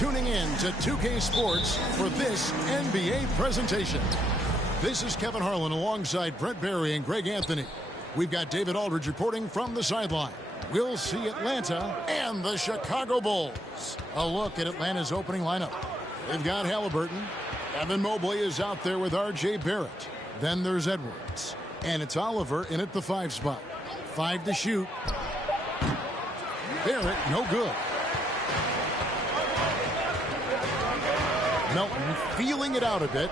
tuning in to 2K Sports for this NBA presentation. This is Kevin Harlan alongside Brent Barry and Greg Anthony. We've got David Aldridge reporting from the sideline. We'll see Atlanta and the Chicago Bulls. A look at Atlanta's opening lineup. They've got Halliburton. Evan Mobley is out there with R.J. Barrett. Then there's Edwards. And it's Oliver in at the 5 spot. 5 to shoot. Barrett, no good. Melton feeling it out a bit.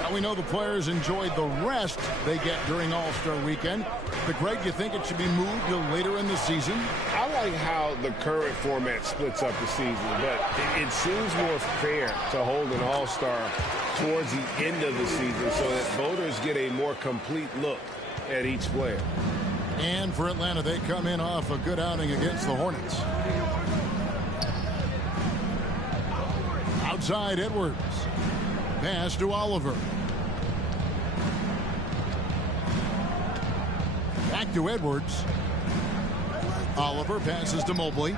Now we know the players enjoyed the rest they get during All-Star Weekend. But Greg, you think it should be moved to later in the season? I like how the current format splits up the season, but it seems more fair to hold an All-Star towards the end of the season so that voters get a more complete look at each player. And for Atlanta, they come in off a good outing against the Hornets. Outside Edwards. Pass to Oliver. Back to Edwards. Oliver passes to Mobley.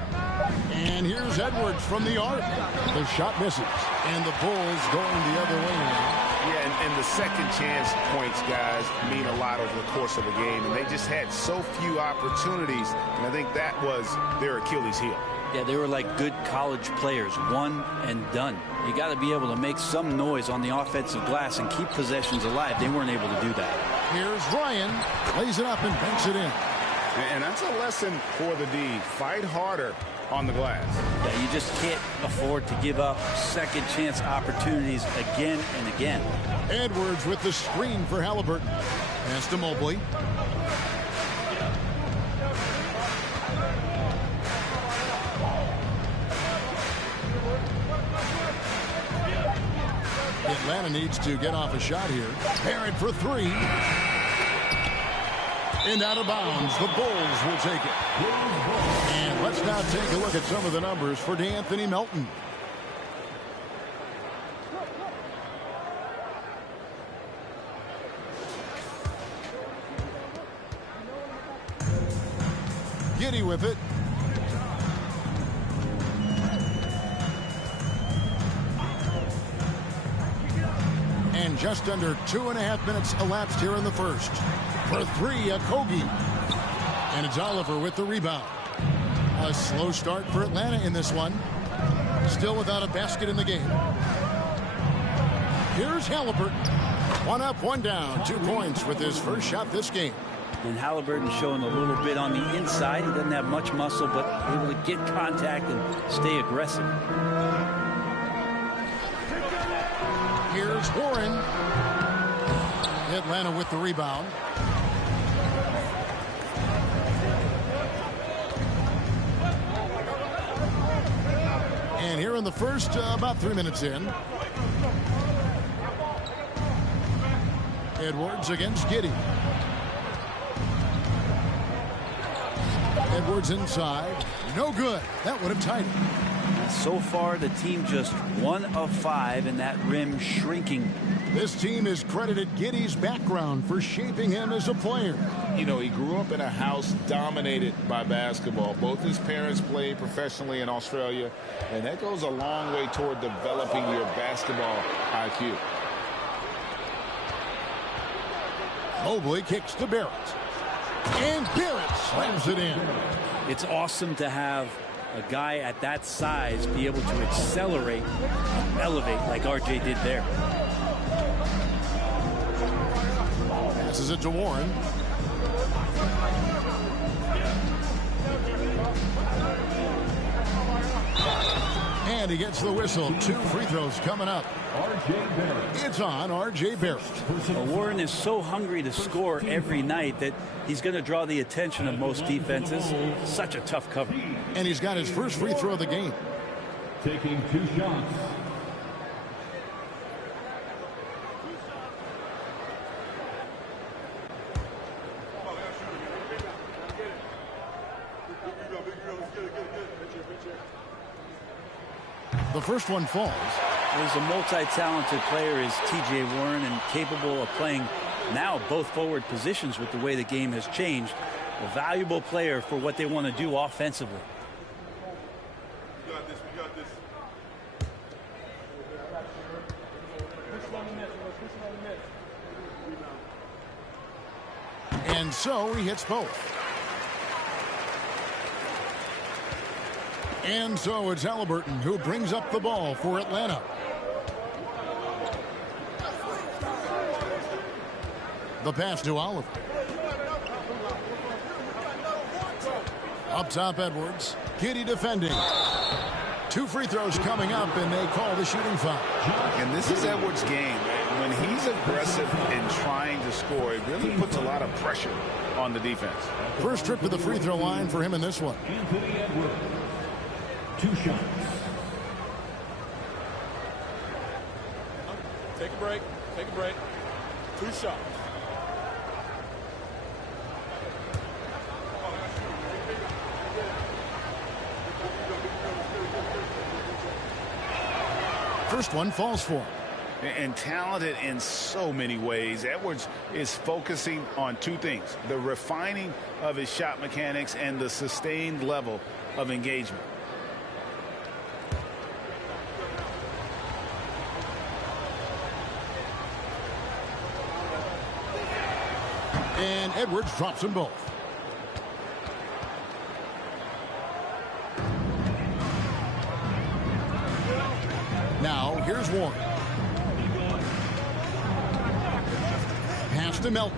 And here's Edwards from the arc. The shot misses. And the Bulls going the other way now. Yeah, and the second chance points, guys, mean a lot over the course of a game. And they just had so few opportunities. And I think that was their Achilles heel. Yeah, they were like good college players, one and done. You got to be able to make some noise on the offensive glass and keep possessions alive. They weren't able to do that. Here's Ryan, lays it up and banks it in. And that's a lesson for the D. Fight harder on the glass. Yeah, you just can't afford to give up second chance opportunities again and again. Edwards with the screen for Halliburton. Pass to Mobley. Atlanta needs to get off a shot here. Barrett for 3. And out of bounds. The Bulls will take it. And let's now take a look at some of the numbers for D'Anthony Melton. Giddy with it. And just under 2.5 minutes elapsed here in the first. For 3, Okogie. And it's Oliver with the rebound. A slow start for Atlanta in this one. Still without a basket in the game. Here's Halliburton. 1 up, 1 down. 2 points with his first shot this game. And Halliburton showing a little bit on the inside. He doesn't have much muscle, but able to get contact and stay aggressive. Here's Warren. Atlanta with the rebound. And here in the first, about 3 minutes in. Edwards against Giddy. Edwards inside. No good. That would have tied it. So far, the team just 1 of 5, and that rim shrinking. This team has credited Giddy's background for shaping him as a player. You know, he grew up in a house dominated by basketball. Both his parents played professionally in Australia, and that goes a long way toward developing your basketball IQ. Mobley kicks to Barrett. And Barrett slams it in. It's awesome to have a guy at that size be able to accelerate, elevate like RJ did there. Passes it to Warren. And he gets the whistle. 2 free throws coming up. It's on R.J. Barrett. Well, Warren is so hungry to score every night that he's going to draw the attention of most defenses. Such a tough cover. And he's got his first free throw of the game. Taking 2 shots. The first one falls. He's a multi-talented player, is T.J. Warren, and capable of playing now both forward positions with the way the game has changed. A valuable player for what they want to do offensively. And so he hits both. And so it's Halliburton who brings up the ball for Atlanta. The pass to Oliver. Up top, Edwards. Giddy defending. 2 free throws coming up, and they call the shooting foul. And this is Edwards' game. When he's aggressive in trying to score, it really puts a lot of pressure on the defense. First trip to the free throw line for him in this one. Anthony Edwards. 2 shots. Take a break. Take a break. 2 shots. First one falls for him. And talented in so many ways. Edwards is focusing on 2 things: the refining of his shot mechanics and the sustained level of engagement. And Edwards drops them both. Now, here's Warren. Pass to Melton.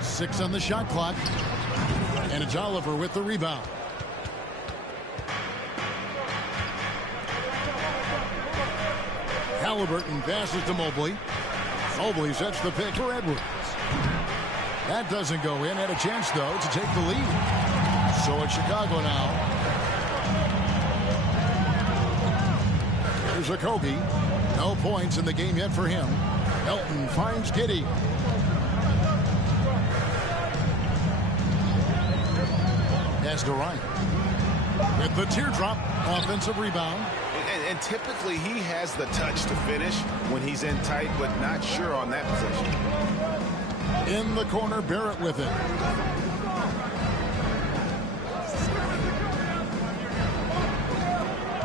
Six on the shot clock. And it's Oliver with the rebound. Halliburton passes to Mobley. Mobley sets the pick for Edwards. That doesn't go in. Had a chance, though, to take the lead. So it's Chicago now. Here's Okogie. No points in the game yet for him. Melton finds Giddy. Pass to Ryan. With the teardrop, offensive rebound. And typically he has the touch to finish when he's in tight, but not sure on that position. In the corner, Barrett with it.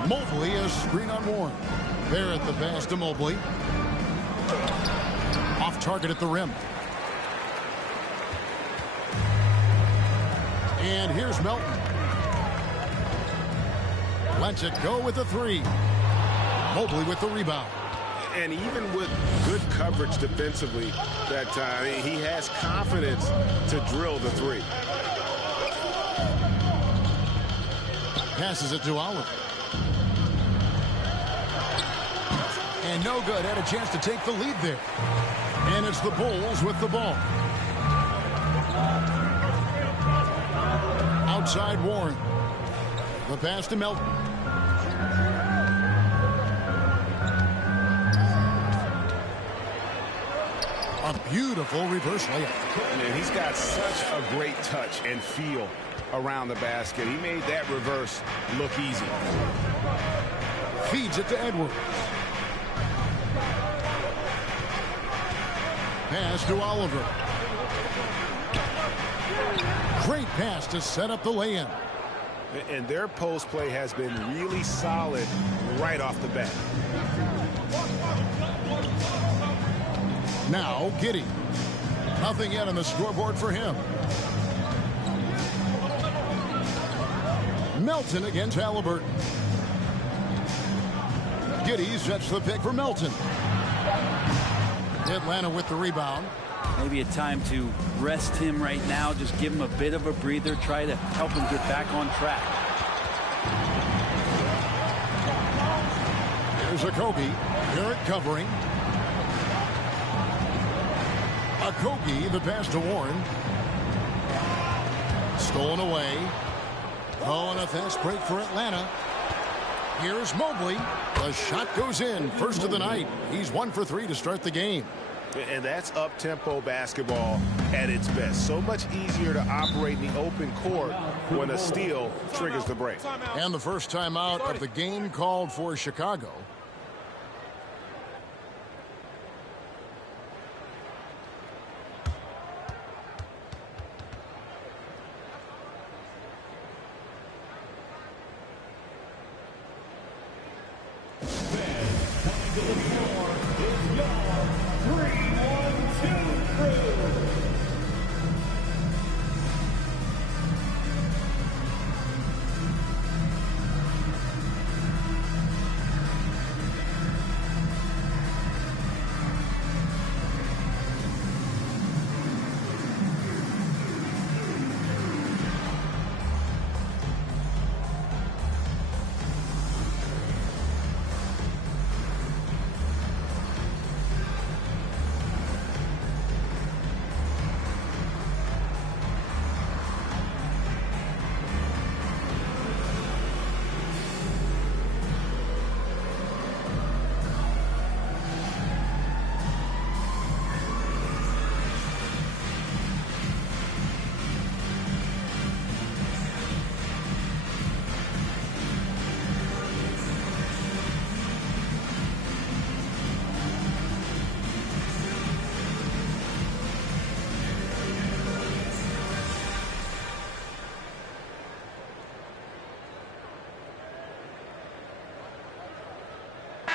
Mobley is screen on Warren. Barrett the pass to Mobley. Off target at the rim. And here's Melton. Lets it go with a 3. Mobley with the rebound. And even with good coverage defensively that time, he has confidence to drill the 3. Passes it to Oliver. And no good. Had a chance to take the lead there. And it's the Bulls with the ball. Outside Warren. The pass to Melton. A beautiful reverse layup. Man, he's got such a great touch and feel around the basket. He made that reverse look easy. Feeds it to Edwards. Pass to Oliver. Great pass to set up the lay-in. And their post play has been really solid right off the bat. Now Giddy. Nothing yet on the scoreboard for him. Melton against Halliburton. Giddy sets the pick for Melton. Atlanta with the rebound. Maybe a time to rest him right now. Just give him a bit of a breather. Try to help him get back on track. Here's Okogie. Barrett covering. Okogie, the pass to Warren. Stolen away. Oh, and a fast break for Atlanta. Here's Mobley. The shot goes in. First of the night. He's 1 for 3 to start the game. And that's up-tempo basketball at its best. So much easier to operate in the open court when a steal triggers the break. And the first timeout of the game called for Chicago. to the floor is your 3-1-2 crew.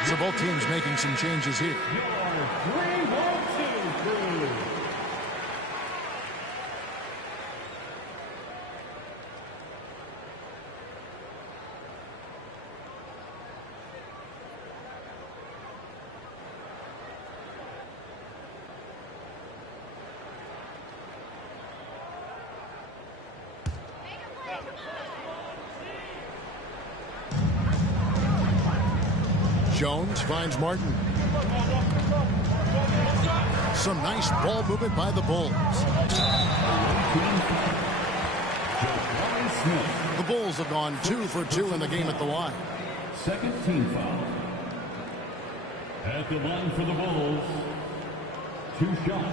So both teams making some changes here. Your 3-1-2 crew. Jones finds Martin. Some nice ball movement by the Bulls. The Bulls have gone 2 for 2 in the game at the line. Second team foul. At the line for the Bulls, 2 shots.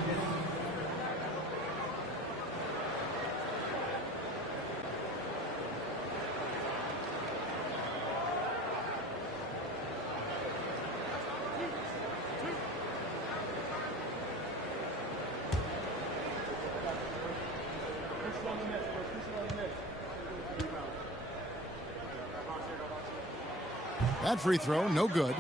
That free throw, no good.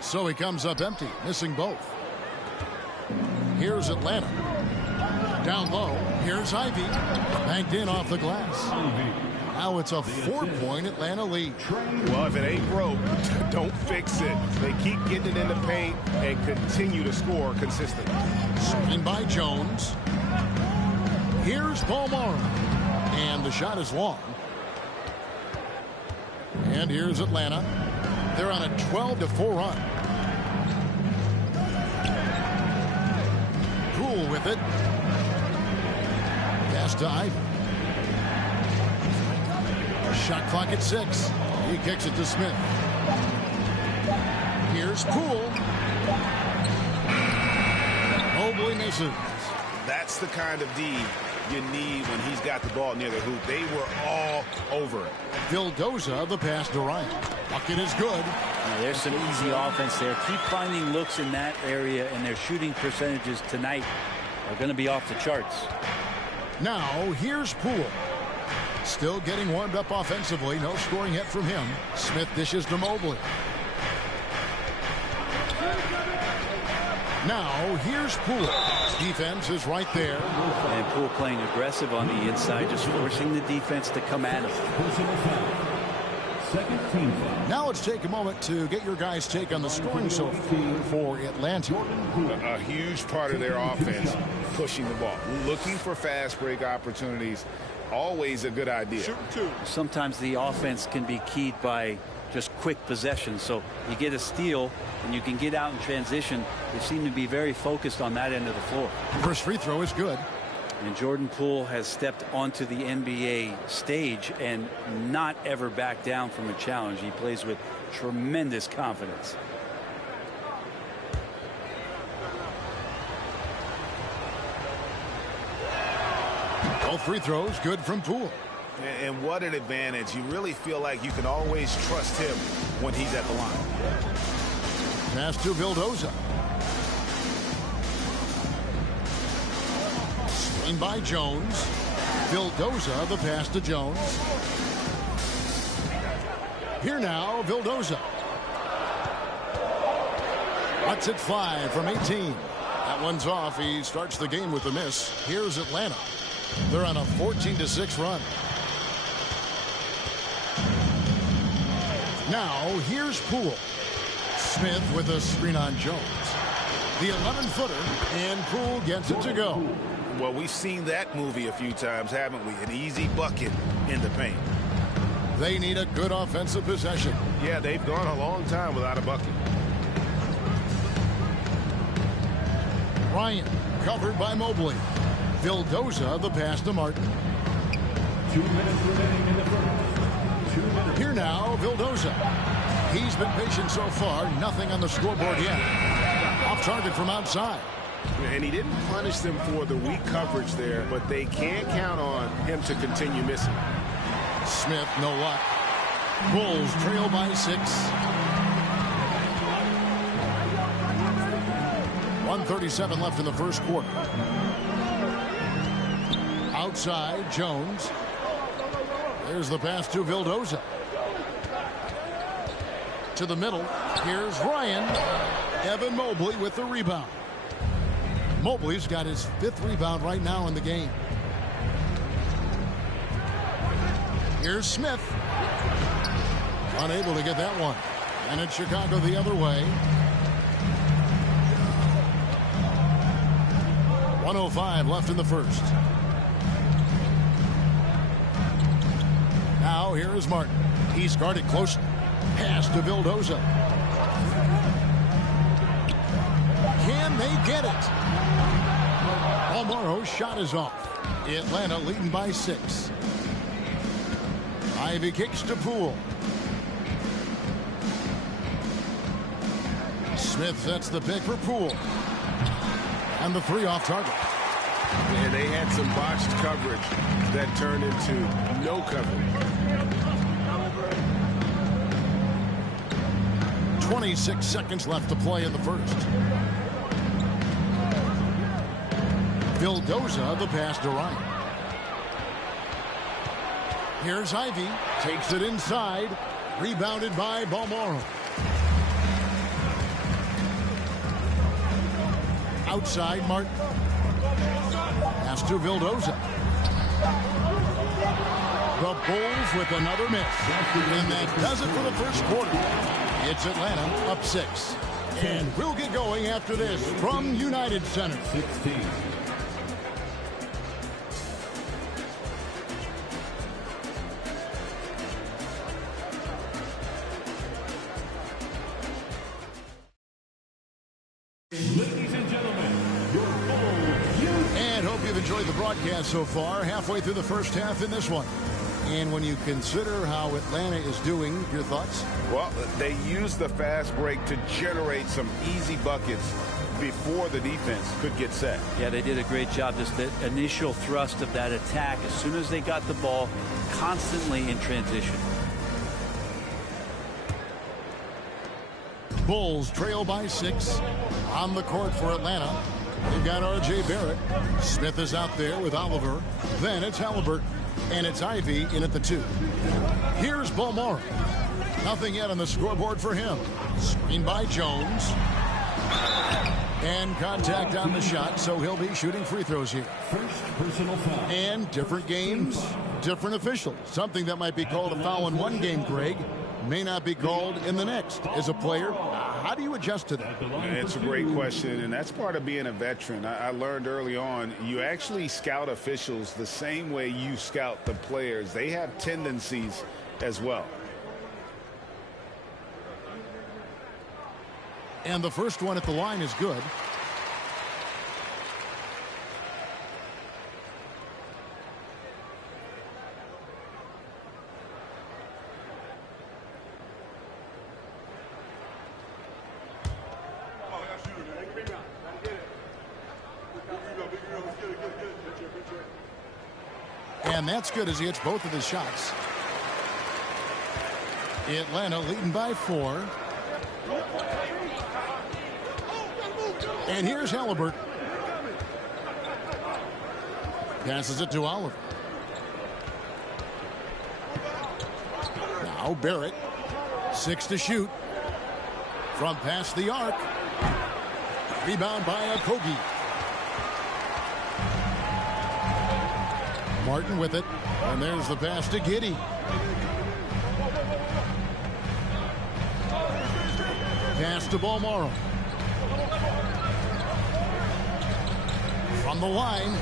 So he comes up empty, missing both. Here's Atlanta. Down low, here's Ivy. Banked in off the glass. Now it's a 4-point Atlanta lead. Well, if it ain't broke, don't fix it. They keep getting it in the paint and continue to score consistently. Screen by Jones. Here's Palmaro. And the shot is long. And here's Atlanta. They're on a 12-4 run. Poole with it. Pass to Ivy. Shot clock at 6. He kicks it to Smith. Here's Poole. Mobley misses. That's the kind of D you need when he's got the ball near the hoop. They were all over it. Vildoza, the pass to Ryan. Bucket is good. There's some easy offense there. Keep finding looks in that area, and their shooting percentages tonight are going to be off the charts. Now, here's Poole. Still getting warmed up offensively. No scoring yet from him. Smith dishes to Mobley. Now, here's Poole. Defense is right there. And Poole playing aggressive on the inside, just forcing the defense to come at him. Second team foul. Now let's take a moment to get your guys' take on the scoring so far for Atlanta. A huge part of their offense, pushing the ball, looking for fast break opportunities. Always a good idea. Sometimes the offense can be keyed by just quick possession. So you get a steal and you can get out in transition. They seem to be very focused on that end of the floor. First free throw is good. And Jordan Poole has stepped onto the NBA stage and not ever backed down from a challenge. He plays with tremendous confidence. Both free throws good from Poole. And what an advantage. You really feel like you can always trust him when he's at the line. Pass to Vildoza. Screen by Jones. Vildoza, the pass to Jones. Here now, Vildoza. Lets it fly from 18. That one's off. He starts the game with a miss. Here's Atlanta. They're on a 14-6 run. Now, here's Poole. Smith with a screen on Jones. The 11-footer, and Poole gets it to go. Well, we've seen that movie a few times, haven't we? An easy bucket in the paint. They need a good offensive possession. Yeah, they've gone a long time without a bucket. Ryan, covered by Mobley. Vildoza, the pass to Martin. 2 minutes remaining in the first. 2 minutes. Here now, Vildoza. He's been patient so far. Nothing on the scoreboard yet. Off target from outside. And he didn't punish them for the weak coverage there, but they can't count on him to continue missing. Smith, no luck. Bulls trail by 6. 1:37 left in the first quarter. Outside, Jones. There's the pass to Vildoza. To the middle. Here's Ryan. Evan Mobley with the rebound. Mobley's got his 5th rebound right now in the game. Here's Smith. Unable to get that one. And it's Chicago the other way. 1:05 left in the first. Now here is Martin. He's guarded closely. Pass to Vildoza. Can they get it? Almaro's shot is off. Atlanta leading by 6. Ivy kicks to Poole. Smith sets the pick for Poole. And the 3 off target. And they had some botched coverage that turned into no coverage. 26 seconds left to play in the first. Vildoza, the pass to Ryan. Here's Ivy. Takes it inside. Rebounded by Balmoro. Outside, Martin. Pass to Vildoza. The Bulls with another miss. And that does it for the first quarter. It's Atlanta up 6. And we'll get going after this from United Center. 16. Ladies and gentlemen, your Bulls. And hope you've enjoyed the broadcast so far. Halfway through the first half in this one. And when you consider how Atlanta is doing, your thoughts? Well, they used the fast break to generate some easy buckets before the defense could get set. Yeah, they did a great job. Just the initial thrust of that attack, as soon as they got the ball, constantly in transition. Bulls trail by 6 on the court for Atlanta. They've got R.J. Barrett. Smith is out there with Oliver. Then it's Halliburton. And it's Ivy in at the 2. Here's Balmoro. Nothing yet on the scoreboard for him. Screen by Jones. And contact on the shot, so he'll be shooting free throws here. First personal foul. And different games, different officials. Something that might be called a foul in one game, Greg, may not be called in the next. As a player, how do you adjust to that? It's a great question, and that's part of being a veteran. I learned early on, you actually scout officials the same way you scout the players. They have tendencies as well. And the first one at the line is good. And that's good as he hits both of his shots. Atlanta leading by 4. And here's Halliburton. Passes it to Oliver. Now Barrett. 6 to shoot. From past the arc. Rebound by Okogie. Martin with it. And there's the pass to Giddey. Pass to Balmaro. From the line.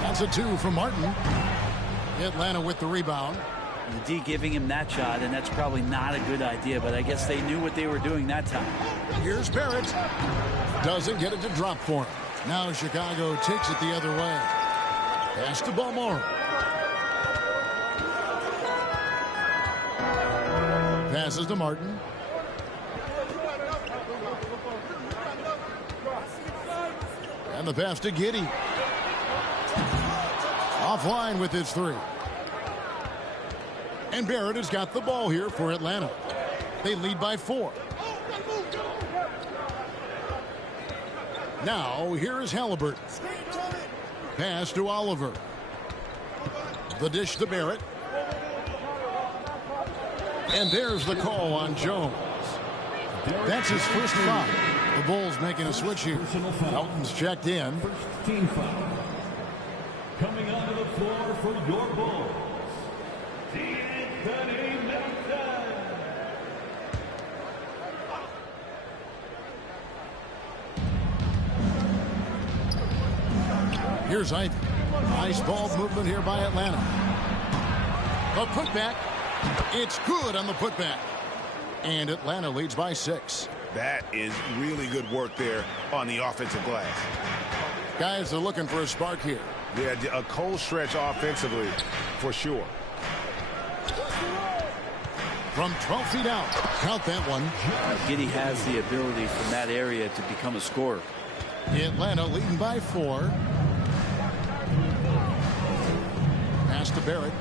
That's a 2 from Martin. Atlanta with the rebound. The D giving him that shot, and that's probably not a good idea, but I guess they knew what they were doing that time. Here's Barrett. Doesn't get it to drop for him. Now Chicago takes it the other way. Pass to Balmore. Passes to Martin. And the pass to Giddey. Offline with his 3. And Barrett has got the ball here for Atlanta. They lead by 4. Now, here is Halliburton. Pass to Oliver. The dish to Barrett. And there's the call on Jones. That's his first foul. The Bulls making a switch here. Elton's checked in. First team foul. Coming onto the floor for your Bulls, D'Anthony Melton. Here's Ivy. Nice ball movement here by Atlanta. The putback. It's good on the putback. And Atlanta leads by 6. That is really good work there on the offensive glass. Guys are looking for a spark here. Yeah, a cold stretch offensively for sure. From 12 feet out. Count that one. Giddey has the ability from that area to become a scorer. Atlanta leading by 4. Pass to Barrett.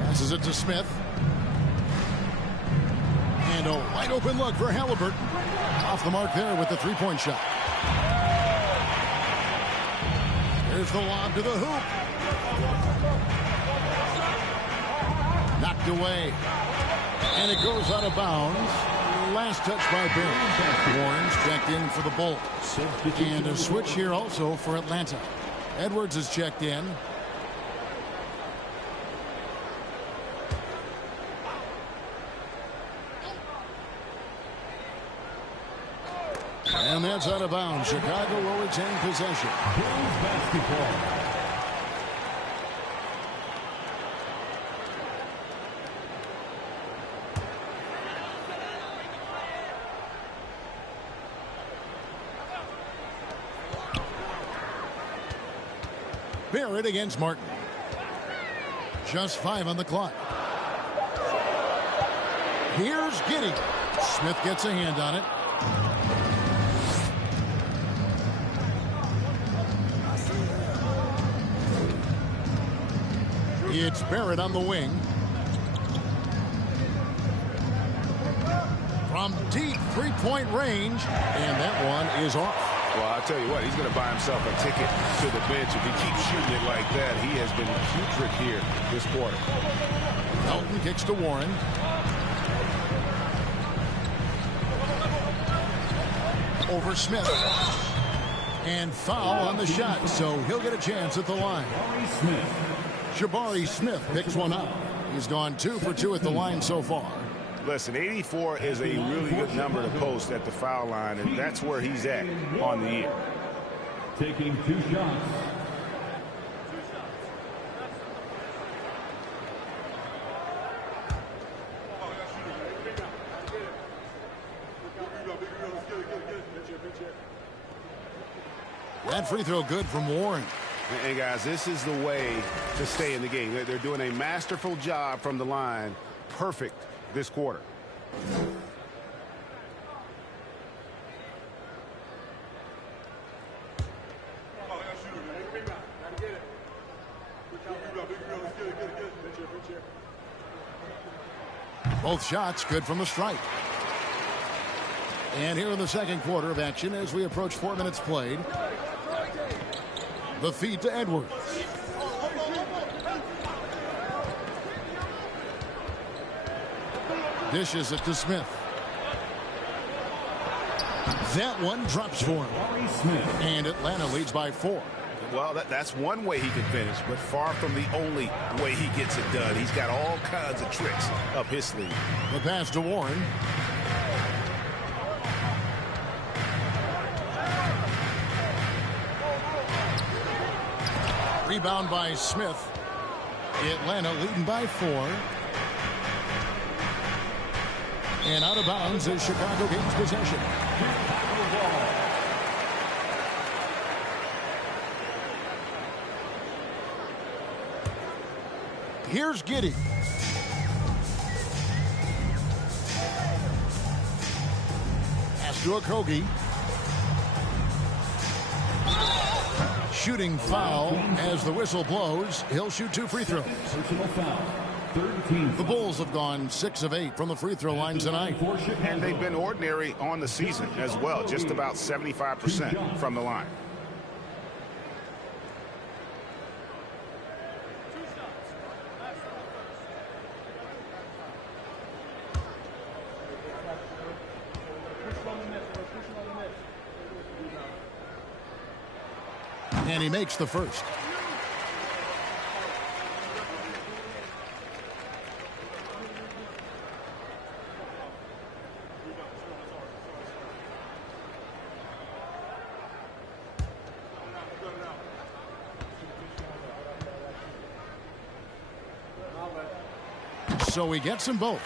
Passes it to Smith. And a wide open look for Halliburton. Off the mark there with the 3-point shot. Here's the lob to the hoop. Knocked away. And it goes out of bounds. Last touch by Barrett. Warren's checked in for the Bulls. And a switch here also for Atlanta. Edwards is checked in. And that's out of bounds. Chicago will retain possession. Bulls basketball. Barrett against Martin. Just 5 on the clock. Here's Giddey. Smith gets a hand on it. It's Barrett on the wing. From deep 3-point range. And that one is off. Well, I'll tell you what, he's going to buy himself a ticket to the bench. If he keeps shooting it like that, he has been putrid here this quarter. Elton kicks to Warren. Over Smith. And foul on the shot, so he'll get a chance at the line. Jabari Smith picks one up. He's gone 2 for 2 at the line so far. Listen, 84 is a really good number to post at the foul line, and that's where he's at on the year. Taking 2 shots. That free throw good from Warren. Hey, guys, this is the way to stay in the game. They're doing a masterful job from the line. Perfect this quarter. Both shots good from the stripe. And here in the second quarter of action as we approach 4 minutes played. The feed to Edwards. Dishes it to Smith. That one drops for him. And Atlanta leads by 4. Well, that's one way he can finish, but far from the only way he gets it done. He's got all kinds of tricks up his sleeve. The pass to Warren. Rebound by Smith. Atlanta leading by 4. And out of bounds is Chicago gains possession. Here's Giddey. Pass to Okogie. Shooting foul as the whistle blows. He'll shoot 2 free throws. Personal foul. The Bulls have gone 6 of 8 from the free throw line tonight. And they've been ordinary on the season as well, just about 75% from the line. And he makes the first. So he gets them both.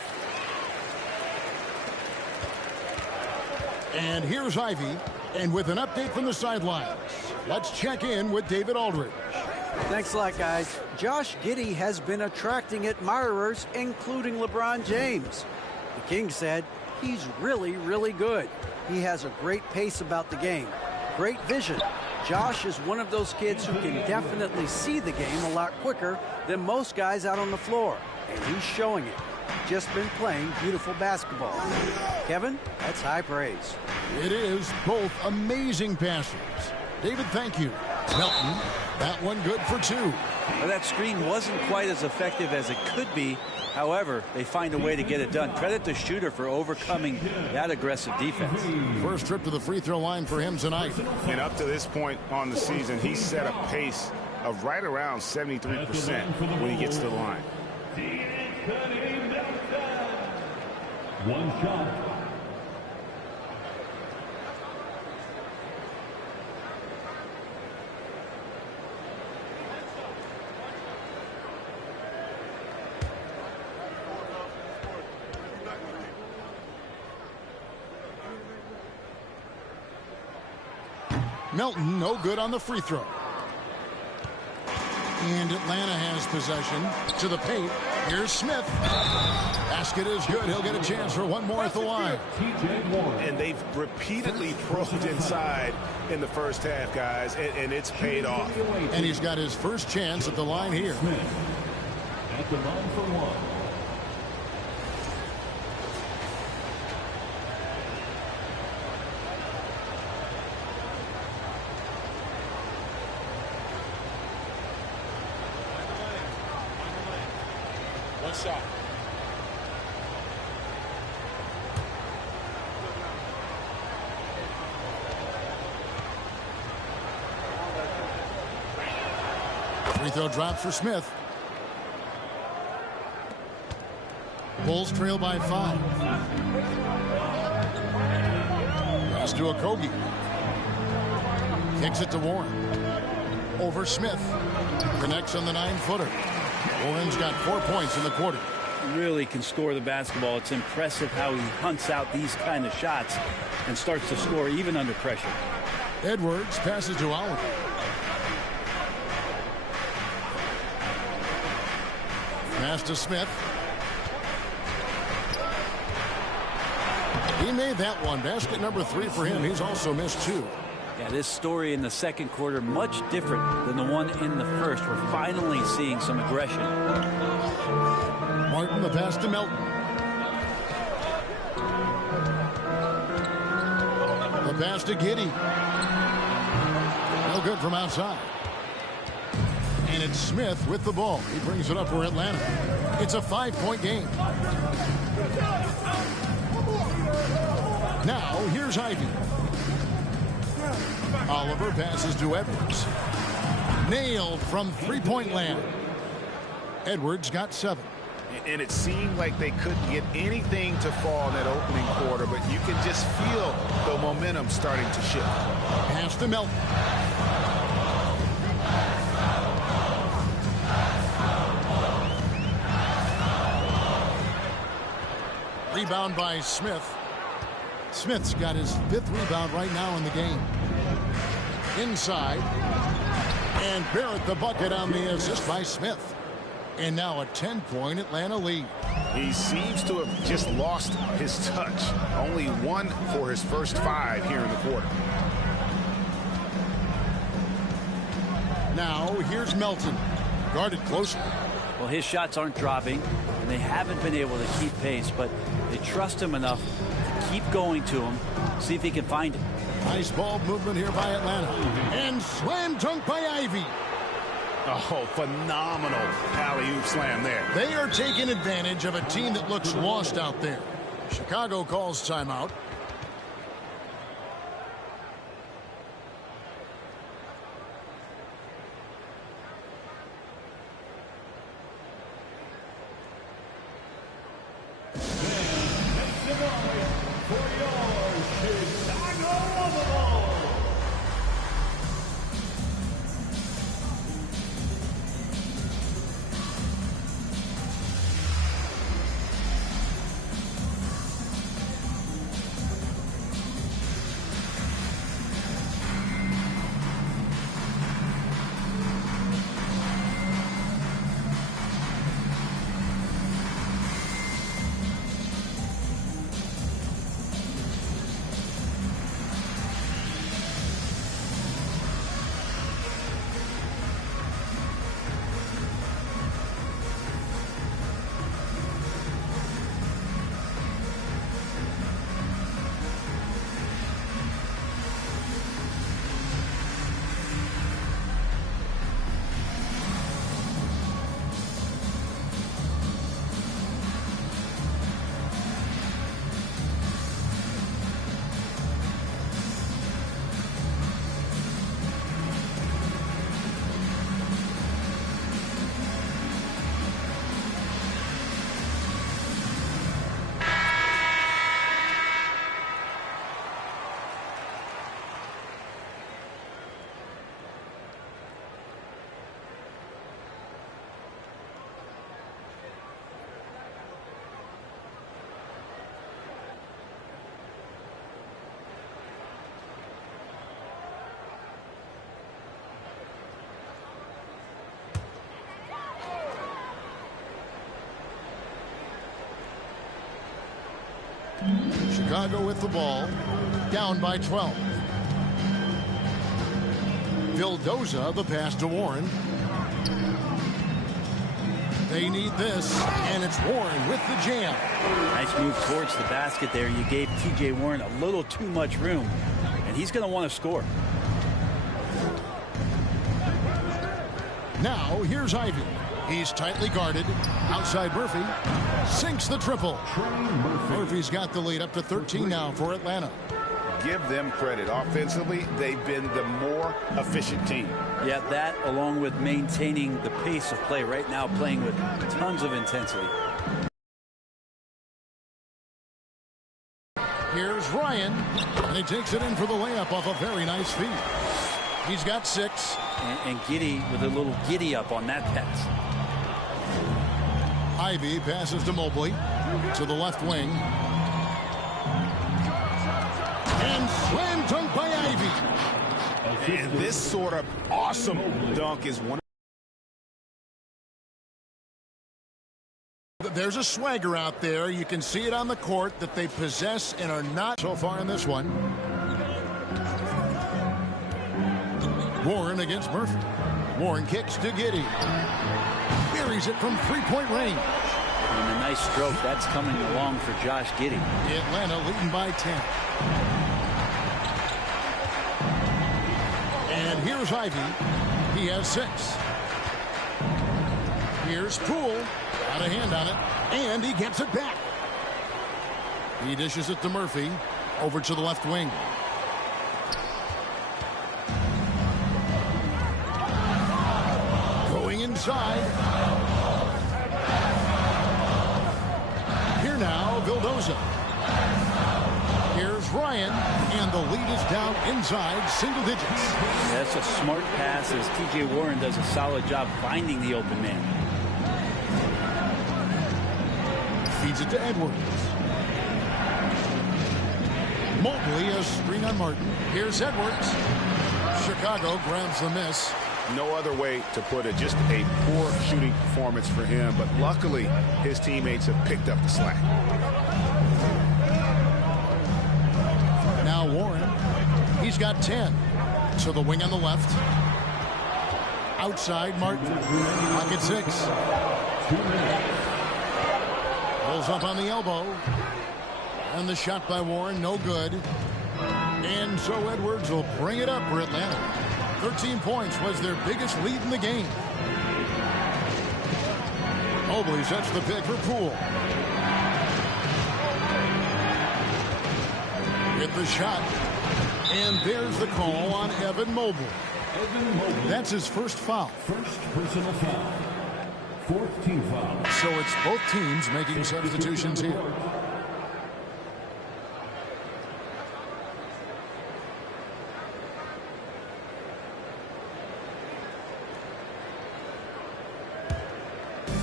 And here's Ivy. And with an update from the sidelines, let's check in with David Aldridge. Thanks a lot, guys. Josh Giddey has been attracting admirers, including LeBron James. The King said he's really, really good. He has a great pace about the game, great vision. Josh is one of those kids who can definitely see the game a lot quicker than most guys out on the floor, and he's showing it. Just been playing beautiful basketball. Kevin, that's high praise. It is. Both amazing passers. David, thank you. Melton, that one good for 2. Well, that screen wasn't quite as effective as it could be. However, they find a way to get it done. Credit the shooter for overcoming that aggressive defense. First trip to the free throw line for him tonight. And up to this point on the season, he's set a pace of right around 73% when he gets to the line. One shot. Melton, no good on the free throw. And Atlanta has possession to the paint. Here's Smith. Basket is good. He'll get a chance for one more at the line. And they've repeatedly probed inside in the first half, guys, and it's paid off. And he's got his first chance at the line here. At the line for 1. One shot. Free throw drops for Smith. Bulls trail by 5. Pass to Okogie. Kicks it to Warren. Over Smith. Connects on the 9-footer. Warren's got 4 points in the quarter. Really can score the basketball. It's impressive how he hunts out these kind of shots and starts to score even under pressure. Edwards passes to Allen. Pass to Smith. He made that one. Basket number 3 for him. He's also missed 2. Yeah, this story in the second quarter much different than the one in the first. We're finally seeing some aggression. Martin, the pass to Melton. The pass to Giddey. No good from outside. And it's Smith with the ball. He brings it up for Atlanta. It's a 5-point game. Now, here's Ivy. Oliver passes to Edwards. Nailed from three-point land. Edwards got 7. And it seemed like they couldn't get anything to fall in that opening quarter, but you can just feel the momentum starting to shift. Pass to Melton. Rebound by Smith. Smith's got his 5th rebound right now in the game. Inside. And Barrett the bucket on the assist by Smith. And now a 10-point Atlanta lead. He seems to have just lost his touch. Only 1 for his first 5 here in the quarter. Now here's Melton. Guarded closely. Well, his shots aren't dropping, and they haven't been able to keep pace, but they trust him enough to keep going to him, see if he can find it. Nice ball movement here by Atlanta. And slam dunk by Ivy. Oh, phenomenal alley-oop slam there. They are taking advantage of a team that looks lost out there. Chicago calls timeout. Chicago with the ball, down by 12. Vildoza, the pass to Warren. They need this, and it's Warren with the jam. Nice move towards the basket there. You gave T.J. Warren a little too much room, and he's going to want to score. Now, here's Ivy. He's tightly guarded. Outside Murphy. Sinks the triple. Murphy's got the lead up to 13 now for Atlanta. Give them credit. Offensively, they've been the more efficient team. Yeah, that along with maintaining the pace of play right now, playing with tons of intensity. Here's Ryan, and he takes it in for the layup off a very nice feed. He's got 6. And Giddey with a little giddy up on that pass. Ivy passes to Mobley to the left wing. And slam dunk by Ivy. And this sort of awesome dunk is one. There's a swagger out there. You can see it on the court that they possess and are not so far in this one. Warren against Murphy. Warren kicks to Giddey. Buries it from three-point range. And a nice stroke. That's coming along for Josh Giddey. Atlanta leading by 10. And here's Ivy. He has 6. Here's Poole. Got a hand on it. And he gets it back. He dishes it to Murphy. Over to the left wing. Going inside. Here now, Vildoza. Here's Ryan. And the lead is down inside single digits. Yeah, that's a smart pass as T.J. Warren does a solid job finding the open man. Feeds it to Edwards. Mobley a screen on Martin. Here's Edwards. Chicago grabs the miss. No other way to put it. Just a poor shooting performance for him. But luckily, his teammates have picked up the slack. Now Warren. He's got 10. To the wing on the left. Outside Martin. Pocket 6. Pulls up on the elbow. And the shot by Warren, no good. And so Edwards will bring it up for Atlanta. 13 points was their biggest lead in the game. Mobley sets the pick for Poole. Hit the shot. And there's the call on Evan Mobley. That's his first foul. First personal foul. Fourth team foul. So it's both teams making substitutions here.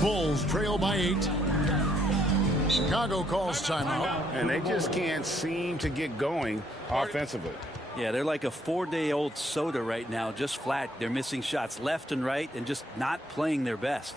Bulls trail by 8. Chicago calls timeout. And they just can't seem to get going offensively. Yeah, they're like a 4-day-old soda right now, just flat. They're missing shots left and right and just not playing their best.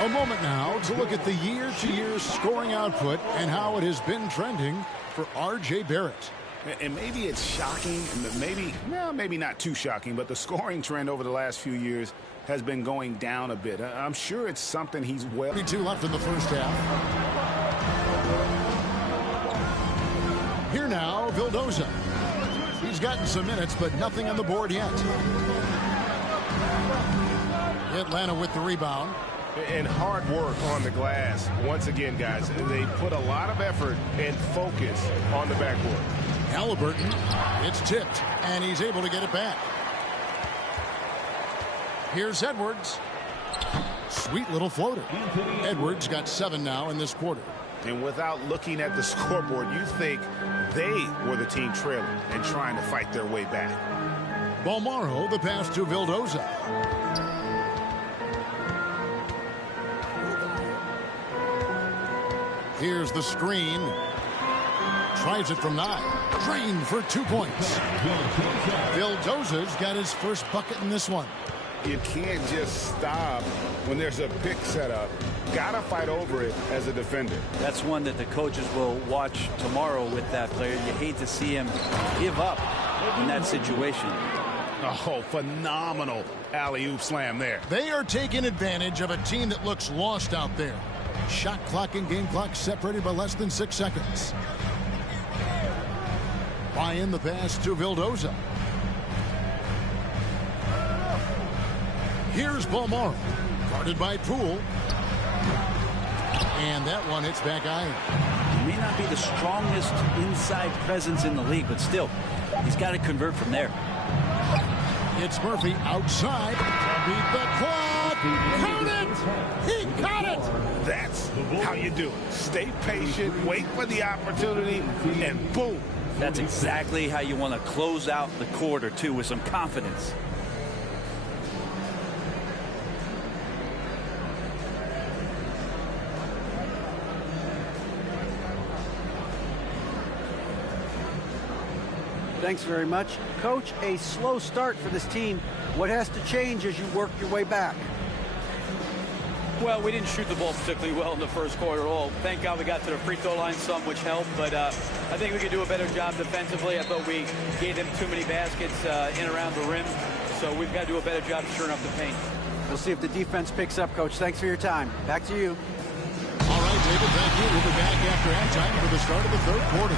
A moment now to look at the year-to-year scoring output and how it has been trending for R.J. Barrett. And maybe it's shocking, maybe not too shocking, but the scoring trend over the last few years has been going down a bit. I'm sure it's something he's well. 32 left in the first half. Here now, Vildoza. He's gotten some minutes, but nothing on the board yet. Atlanta with the rebound. And hard work on the glass. Once again, guys, they put a lot of effort and focus on the backboard. Halliburton, it's tipped, and he's able to get it back. Here's Edwards. Sweet little floater. Edwards got 7 now in this quarter. And without looking at the scoreboard, you think they were the team trailing and trying to fight their way back. Balmaro, the pass to Vildoza. Here's the screen. Tries it from 9. Drained for 2 points. Vildoza's got his first bucket in this one. You can't just stop when there's a pick set up got to fight over it as a defender. That's one that the coaches will watch tomorrow with that player. You hate to see him give up in that situation. Oh, phenomenal alley-oop slam there. They are taking advantage of a team that looks lost out there. Shot clock and game clock separated by less than 6 seconds. Ryan the pass to Vildoza. Here's Balmaro. Guarded by Poole. And that one hits back iron. He may not be the strongest inside presence in the league, but still, he's got to convert from there. It's Murphy outside. Beat the clock. Count it. He caught it. That's how you do it. Stay patient, wait for the opportunity, and boom. That's exactly how you want to close out the quarter, too, with some confidence. Thanks very much. Coach, a slow start for this team. What has to change as you work your way back? Well, we didn't shoot the ball particularly well in the first quarter at all. Thank God we got to the free throw line some, which helped. But I think we could do a better job defensively. I thought we gave them too many baskets in around the rim. So we've got to do a better job shoring up the paint. We'll see if the defense picks up, Coach. Thanks for your time. Back to you. All right, David, thank you. We'll be back after halftime for the start of the third quarter.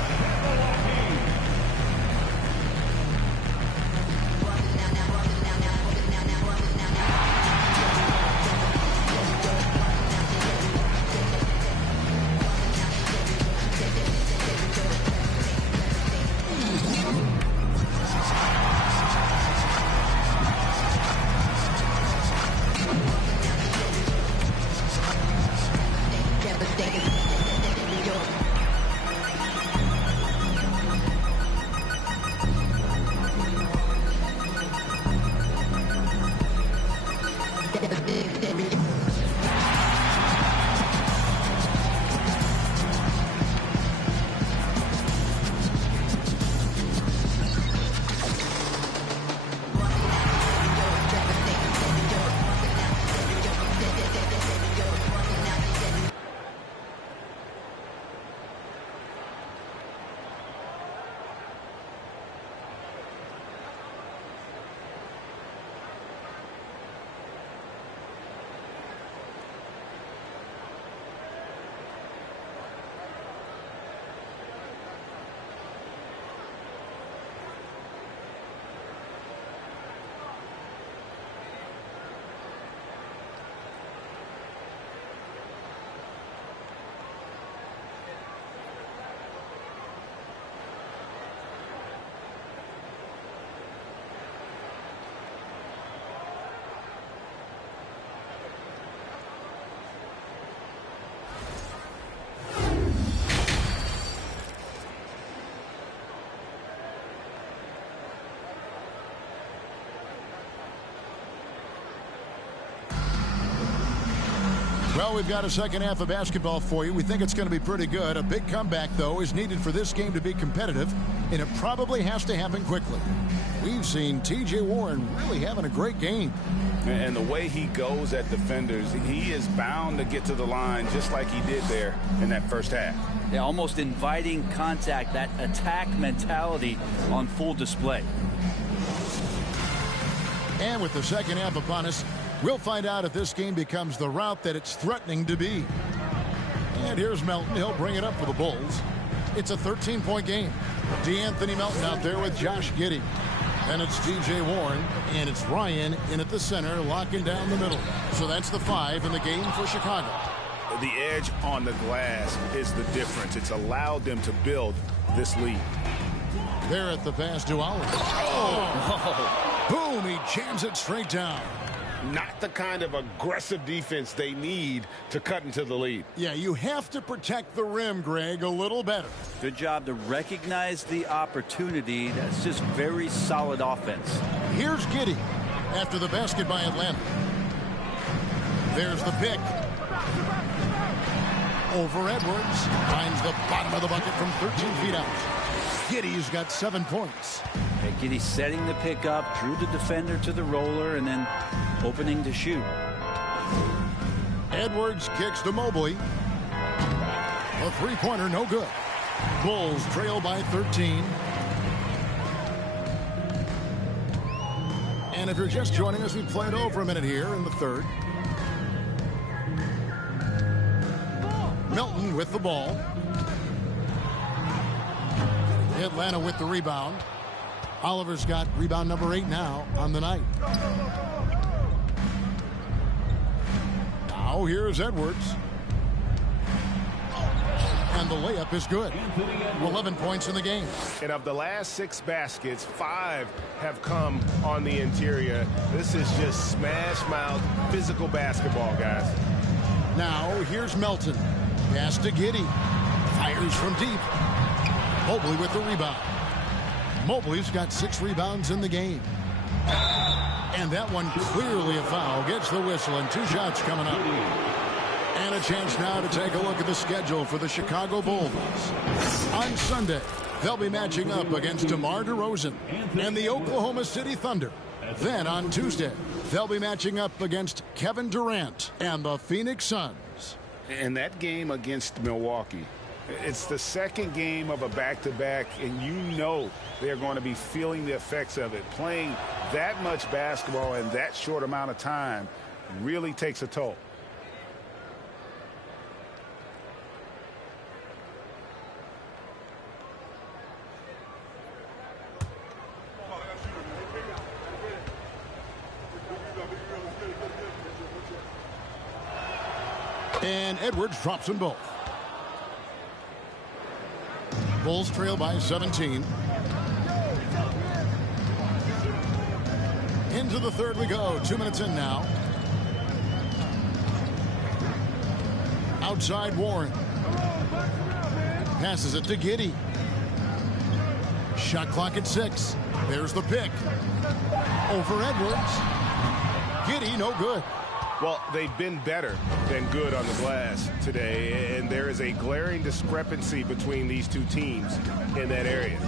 Well, we've got a second half of basketball for you. We think it's going to be pretty good. A big comeback, though, is needed for this game to be competitive, and it probably has to happen quickly. We've seen T.J. Warren really having a great game. And the way he goes at defenders, he is bound to get to the line just like he did there in that first half. Yeah, almost inviting contact, that attack mentality on full display. And with the second half upon us, we'll find out if this game becomes the route that it's threatening to be. And here's Melton. He'll bring it up for the Bulls. It's a 13-point game. DeAnthony Melton out there with Josh Giddey. And it's T.J. Warren, and it's Ryan in at the center, locking down the middle. So that's the 5 in the game for Chicago. The edge on the glass is the difference. It's allowed them to build this lead. There at the pass to Oliver. Oh! Boom! He jams it straight down. Not the kind of aggressive defense they need to cut into the lead. Yeah, you have to protect the rim, Greg, a little better. Good job to recognize the opportunity. That's just very solid offense. Here's Giddey after the basket by Atlanta. There's the pick. Over Edwards. Finds the bottom of the bucket from 13 feet out. Giddey's got 7 points. Giddey setting the pick up, drew the defender to the roller, and then opening to shoot. Edwards kicks to Mobley. A three-pointer, no good. Bulls trail by 13. And if you're just joining us, we played over a minute here in the third. Melton with the ball. Atlanta with the rebound. Oliver's got rebound number 8 now on the night. Now here's Edwards. And the layup is good. 11 points in the game. And of the last 6 baskets, 5 have come on the interior. This is just smash mouth physical basketball, guys. Now here's Melton. Pass to Giddey. Fires from deep. Mobley with the rebound. Mobley's got 6 rebounds in the game. And that one clearly a foul. Gets the whistle and 2 shots coming up. And a chance now to take a look at the schedule for the Chicago Bulls. On Sunday, they'll be matching up against DeMar DeRozan and the Oklahoma City Thunder. Then on Tuesday, they'll be matching up against Kevin Durant and the Phoenix Suns. And that game against Milwaukee, it's the second game of a back-to-back, and you know they're going to be feeling the effects of it. Playing that much basketball in that short amount of time really takes a toll. And Edwards drops them both. Bulls trail by 17. Into the third we go. 2 minutes in now. Outside Warren. Passes it to Giddey. Shot clock at 6. There's the pick. Over Edwards. Giddey, no good. Well, they've been better than good on the glass today, and there is a glaring discrepancy between these two teams in that area.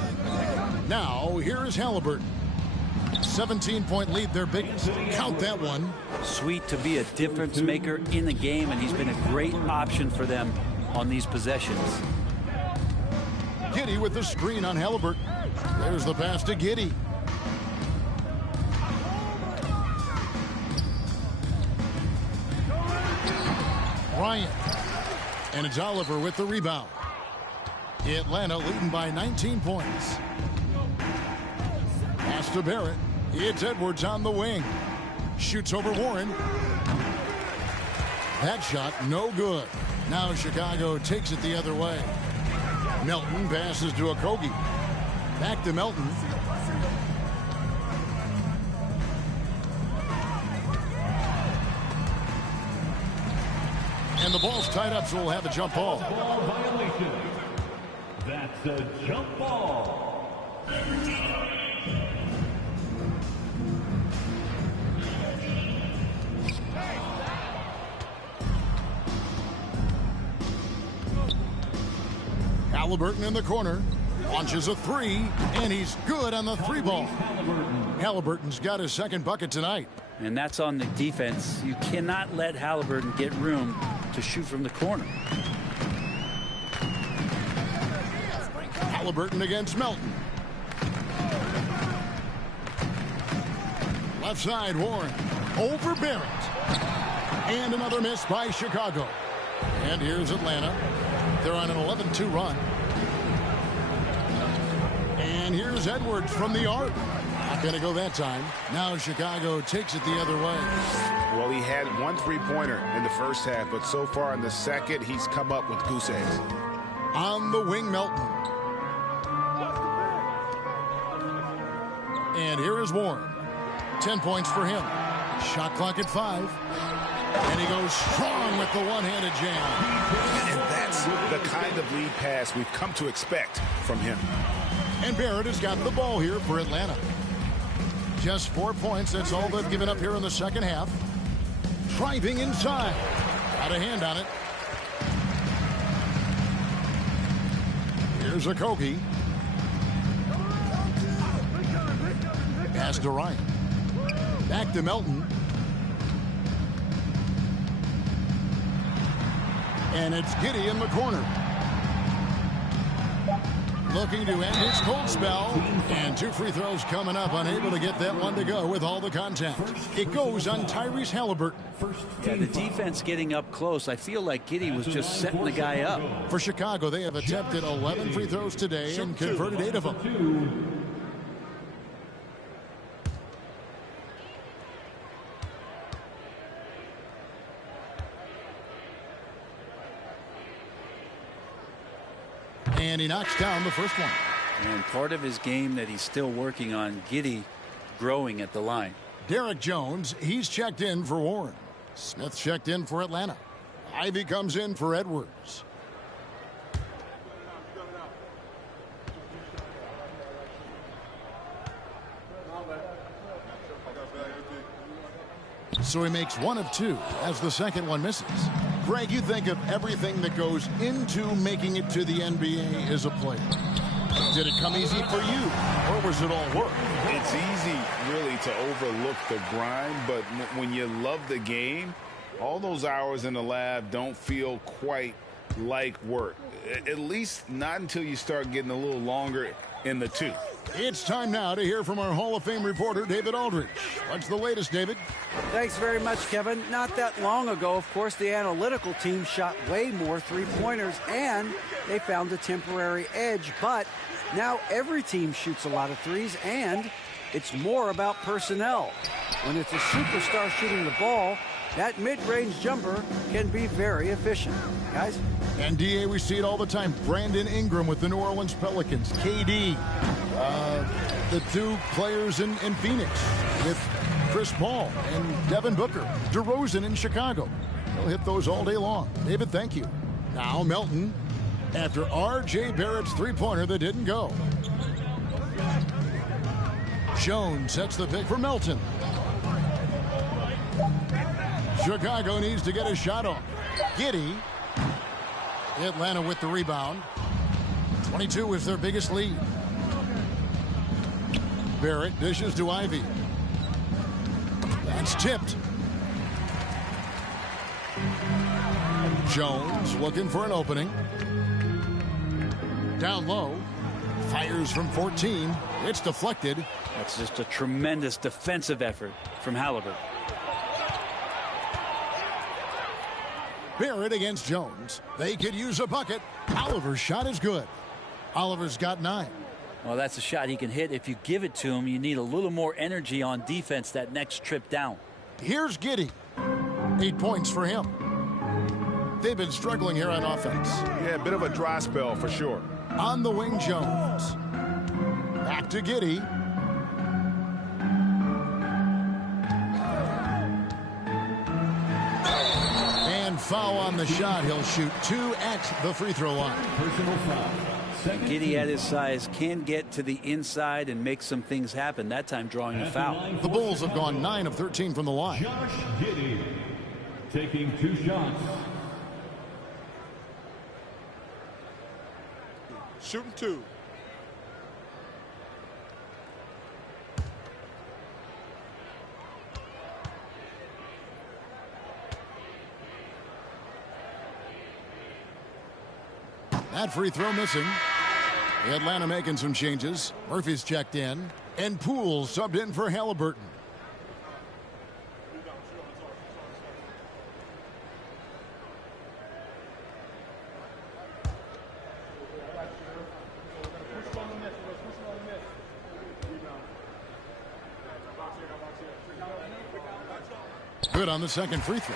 Now, here is Halliburton. 17-point lead, their biggest. Count that one. Sweet to be a difference maker in the game, and he's been a great option for them on these possessions. Giddey with the screen on Halliburton. There's the pass to Giddey. Bryant. And it's Oliver with the rebound. Atlanta leading by 19 points. Pass to Barrett. It's Edwards on the wing. Shoots over Warren. That shot no good. Now Chicago takes it the other way. Melton passes to Okogie. Back to Melton. And the ball's tied up, so we'll have a jump ball. Ball violation. That's a jump ball. Halliburton in the corner. Launches a 3, and he's good on the 3-ball. Halliburton's got his second bucket tonight. And that's on the defense. You cannot let Halliburton get room to shoot from the corner. Halliburton against Melton. Left side, Warren. Over Barrett. And another miss by Chicago. And here's Atlanta. They're on an 11-2 run. And here's Edwards from the arc. Not going to go that time. Now Chicago takes it the other way. Well, he had 1 3-pointer in the first half, but so far in the second, he's come up with goose eggs. On the wing, Melton. And here is Warren. 10 points for him. Shot clock at 5. And he goes strong with the one-handed jam. And that's the kind of lead pass we've come to expect from him. And Barrett has got the ball here for Atlanta. Just 4 points. That's all they've given up here in the second half. Driving inside. Got a hand on it. Here's Okogie. Pass to Ryan. Back to Melton. And it's Giddey in the corner. Looking to end his cold spell. And 2 free throws coming up. Unable to get that one to go with all the contact. It goes on Tyrese Halliburton. Yeah, the defense getting up close. I feel like Giddey was just setting the guy up. For Chicago, they have attempted 11 free throws today and converted 8 of them. And he knocks down the first one. And part of his game that he's still working on, Giddey growing at the line. Derek Jones, he's checked in for Warren. Smith checked in for Atlanta. Ivy comes in for Edwards. So he makes 1 of 2 as the second one misses. Greg, you think of everything that goes into making it to the NBA as a player. Did it come easy for you, or was it all work? It's easy, really, to overlook the grind, but when you love the game, all those hours in the lab don't feel quite like work. At least not until you start getting a little longer in the tooth. It's time now to hear from our Hall of Fame reporter, David Aldridge. What's the latest, David? Thanks very much, Kevin. Not that long ago, of course, the analytical team shot way more three-pointers, and they found a temporary edge. But now every team shoots a lot of threes, and it's more about personnel. When it's a superstar shooting the ball, that mid-range jumper can be very efficient. Guys? And DA, we see it all the time. Brandon Ingram with the New Orleans Pelicans. KD, the 2 players in Phoenix with Chris Paul and Devin Booker. DeRozan in Chicago. They'll hit those all day long. David, thank you. Now Melton after R.J. Barrett's three-pointer that didn't go. Jones sets the pick for Melton. Chicago needs to get a shot off. Giddey. Atlanta with the rebound. 22 is their biggest lead. Barrett dishes to Ivy. That's tipped. Jones looking for an opening. Down low. Fires from 14. It's deflected. That's just a tremendous defensive effort from Halliburton. Barrett against Jones. They could use a bucket. Oliver's shot is good. Oliver's got 9. Well, that's a shot he can hit. If you give it to him, you need a little more energy on defense that next trip down. Here's Giddey. 8 points for him. They've been struggling here on offense. Yeah, a bit of a dry spell for sure. On the wing, Jones. Back to Giddey. And foul on the shot. He'll shoot 2 at the free throw line. Personal foul. Giddey at his size can get to the inside and make some things happen. That time drawing a foul. The Bulls have gone 9 of 13 from the line. Josh Giddey taking 2 shots. Shooting 2. That free throw missing. Atlanta making some changes. Murphy's checked in. And Poole subbed in for Halliburton. Good on the second free throw.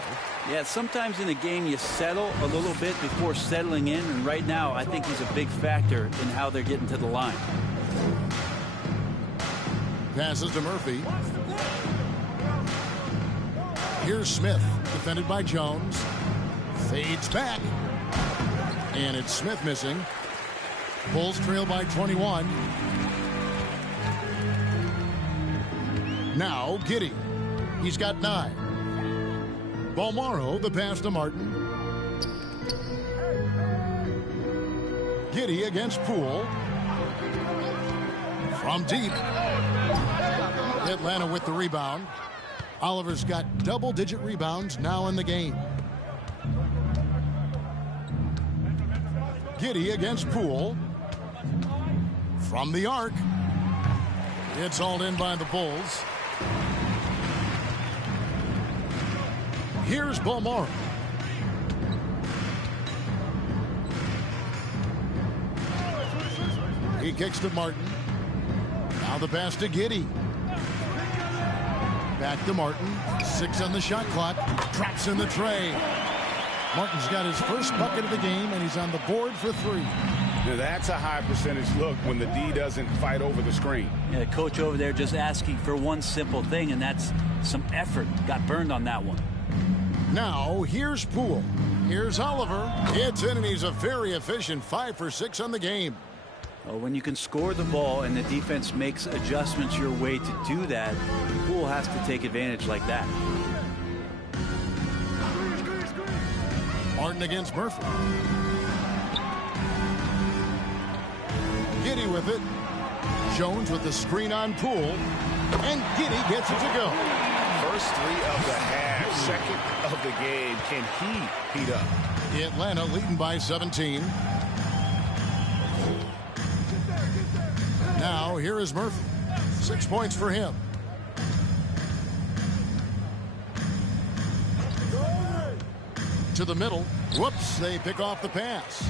Yeah, sometimes in a game you settle a little bit before settling in, and right now I think he's a big factor in how they're getting to the line. Passes to Murphy. Here's Smith, defended by Jones. Fades back. And it's Smith missing. Bulls trail by 21. Now Giddey. He's got 9. Balmaro, the pass to Martin. Giddey against Poole. From deep. Atlanta with the rebound. Oliver's got double-digit rebounds now in the game. Giddey against Poole. From the arc. It's hauled in by the Bulls. Here's Balmore. He kicks to Martin. Now the pass to Giddey. Back to Martin. 6 on the shot clock. Drops in the tray. Martin's got his first bucket of the game, and he's on the board for 3. Now that's a high percentage look when the D doesn't fight over the screen. Yeah, coach over there just asking for one simple thing, and that's some effort. Got burned on that one. Now, here's Poole. Here's Oliver. It's in, and he's a very efficient 5 for 6 on the game. Well, when you can score the ball and the defense makes adjustments your way to do that, Poole has to take advantage like that. Martin against Murphy. Giddey with it. Jones with the screen on Poole. And Giddey gets it to go. First 3 of the half, second of the game. Can he heat up? Atlanta leading by 17. Now here is Murphy. 6 points for him. To the middle. Whoops, they pick off the pass.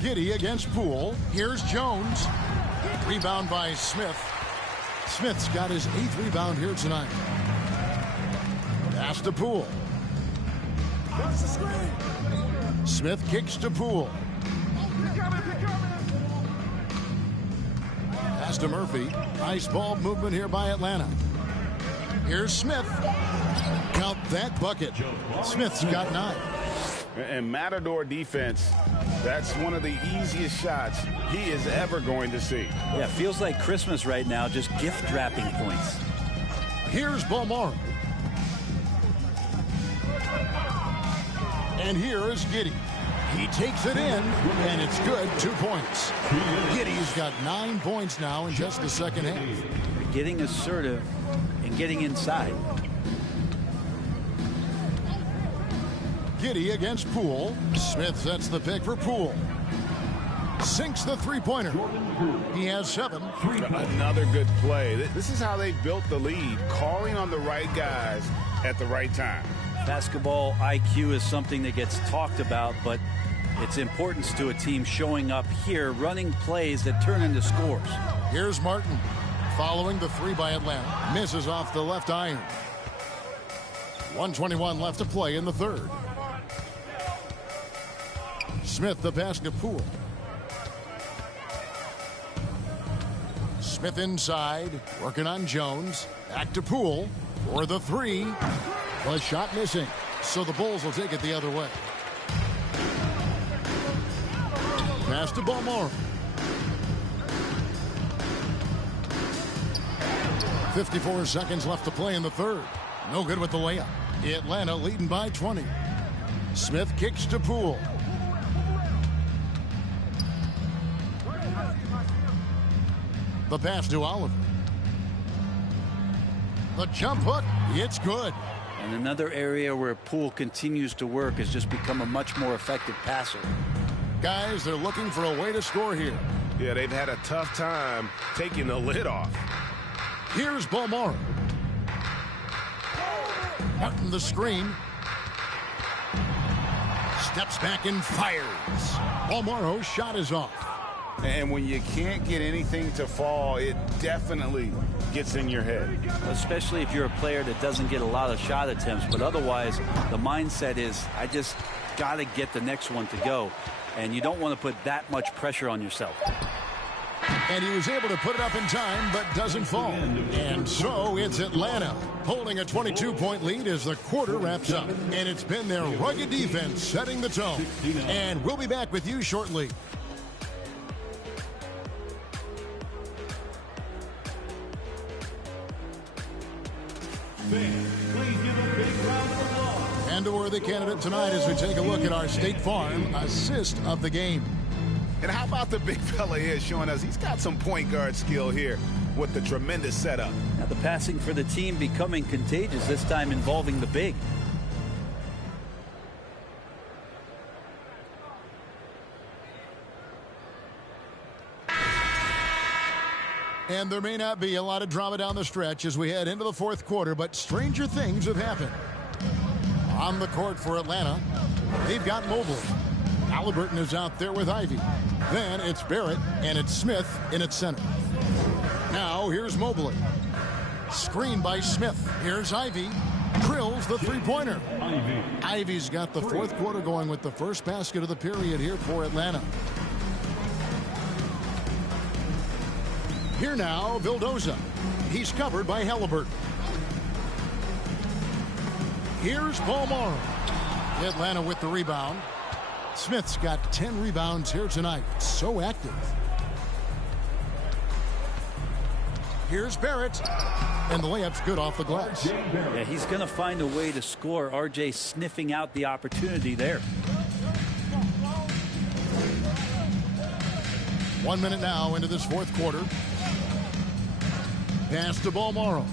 Giddey against Poole. Here's Jones. Rebound by Smith. Smith's got his 8th rebound here tonight. Pass to Poole. Smith kicks to Poole. Pass to Murphy. Nice ball movement here by Atlanta. Here's Smith. Count that bucket. Smith's got 9. And Matador defense, that's one of the easiest shots he is ever going to see. Yeah, feels like Christmas right now, just gift wrapping points. Here's Balmore. And here is Giddey. He takes it in, and it's good. 2 points. Giddey's got 9 points now in just the second half. Getting assertive and getting inside. Giddey against Poole. Smith sets the pick for Poole. Sinks the three-pointer. He has 7. Another good play. This is how they built the lead, calling on the right guys at the right time. Basketball IQ is something that gets talked about, but its importance to a team showing up here, running plays that turn into scores. Here's Martin. Following the 3 by Atlanta. Misses off the left iron. 1:21 left to play in the third. Smith the pass to Poole. Smith inside, working on Jones. Back to Poole for the 3. The shot missing, so the Bulls will take it the other way. Pass to Balmore. 54 seconds left to play in the third. No good with the layup. Atlanta leading by 20. Smith kicks to Poole. The pass to Oliver. The jump hook, it's good. And another area where Poole continues to work has just become a much more effective passer. Guys, they're looking for a way to score here. Yeah, they've had a tough time taking the lid off. Here's Balmore. Martin the screen. Steps back and fires. Balmore's shot is off. And when you can't get anything to fall, it definitely gets in your head. Especially if you're a player that doesn't get a lot of shot attempts, but otherwise the mindset is, I just got to get the next one to go. And you don't want to put that much pressure on yourself. And he was able to put it up in time, but doesn't fall. And so it's Atlanta holding a 22-point lead as the quarter wraps up. And it's been their rugged defense setting the tone. And we'll be back with you shortly. And a worthy candidate tonight as we take a look at our State Farm assist of the game. And how about the big fella here showing us he's got some point guard skill here with the tremendous setup. Now the passing for the team becoming contagious, this time involving the big. And there may not be a lot of drama down the stretch as we head into the fourth quarter, but stranger things have happened. On the court for Atlanta, they've got Mobley. Halliburton is out there with Ivy. Then it's Barrett, and it's Smith in its center. Now here's Mobley. Screen by Smith. Here's Ivy. Drills the three-pointer. Ivy's got the fourth quarter going with the first basket of the period here for Atlanta. Here now, Vildoza. He's covered by Halliburton. Here's Balmaro. Atlanta with the rebound. Smith's got 10 rebounds here tonight. So active. Here's Barrett. And the layup's good off the glass. Yeah, he's going to find a way to score. RJ sniffing out the opportunity there. 1 minute now into this fourth quarter. Pass to Balmaro.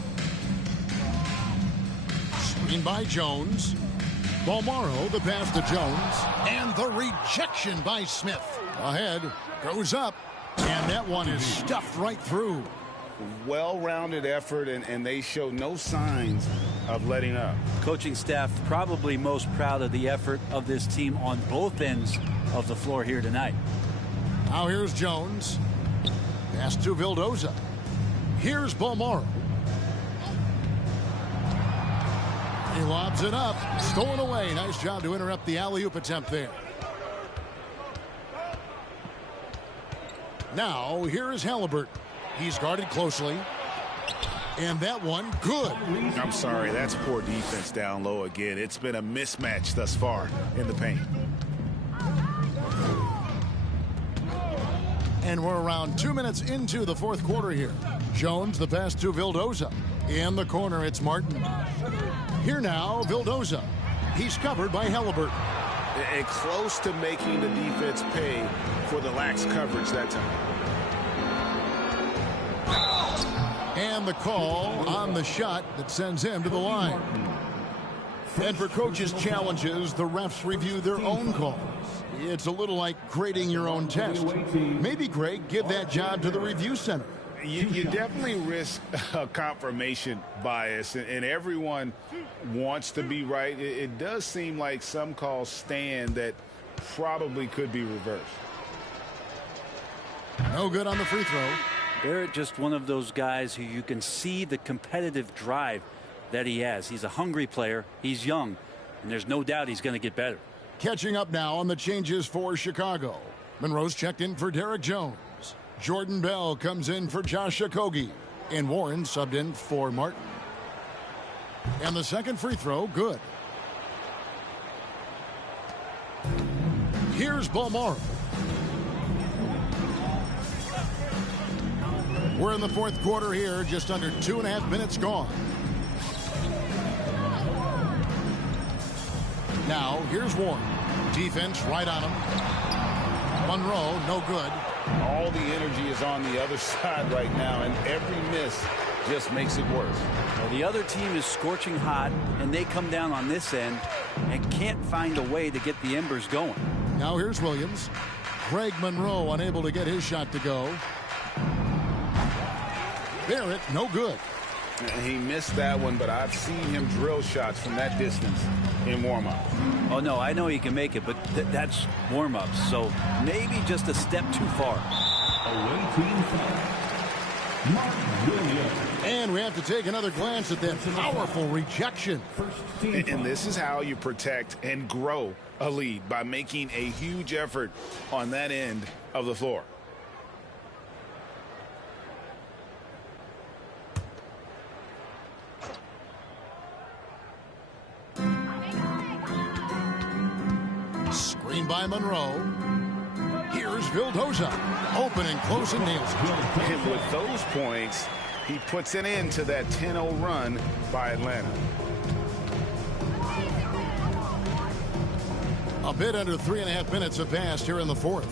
Screen by Jones. Balmaro, the pass to Jones. And the rejection by Smith. Ahead, goes up. And that one is stuffed right through. Well-rounded effort, and they show no signs of letting up. Coaching staff probably most proud of the effort of this team on both ends of the floor here tonight. Now here's Jones. Pass to Vildoza. Here's Balmaro. He lobs it up. Stolen away. Nice job to interrupt the alley-oop attempt there. Now here is Halliburton. He's guarded closely. And that one, good. I'm sorry, that's poor defense down low again. It's been a mismatch thus far in the paint. And we're around 2 minutes into the fourth quarter here. Jones, the pass to Vildoza. In the corner, it's Martin. Here now, Vildoza. He's covered by Halliburton. And close to making the defense pay for the lax coverage that time. And the call on the shot that sends him to the line. And for coaches' challenges, the refs review their own calls. It's a little like grading your own test. Maybe, Greg, give that job to the review center. You definitely risk a confirmation bias, and everyone wants to be right. It does seem like some calls stand that probably could be reversed. No good on the free throw. Barrett, just one of those guys who you can see the competitive drive that he has. He's a hungry player. He's young, and there's no doubt he's going to get better. Catching up now on the changes for Chicago. Monroe's checked in for Derek Jones. Jordan Bell comes in for Josh Okogie. And Warren subbed in for Martin. And the second free throw, good. Here's Balmaro. We're in the fourth quarter here, just under 2.5 minutes gone. Now, here's Warren. Defense right on him. Monroe, no good. All the energy is on the other side right now, and every miss just makes it worse. Well, the other team is scorching hot, and they come down on this end and can't find a way to get the embers going. Now here's Williams. Greg Monroe unable to get his shot to go. Barrett, no good. He missed that one, but I've seen him drill shots from that distance in warm-up. Oh, no, I know he can make it, but that's warm-ups, so maybe just a step too far. And we have to take another glance at that powerful rejection. And this is how you protect and grow a lead, by making a huge effort on that end of the floor. Screen by Monroe. Here's Vildoza. Open and close and nails it. And with those points, he puts an end to that 10-0 run by Atlanta. A bit under 3.5 minutes have passed here in the fourth.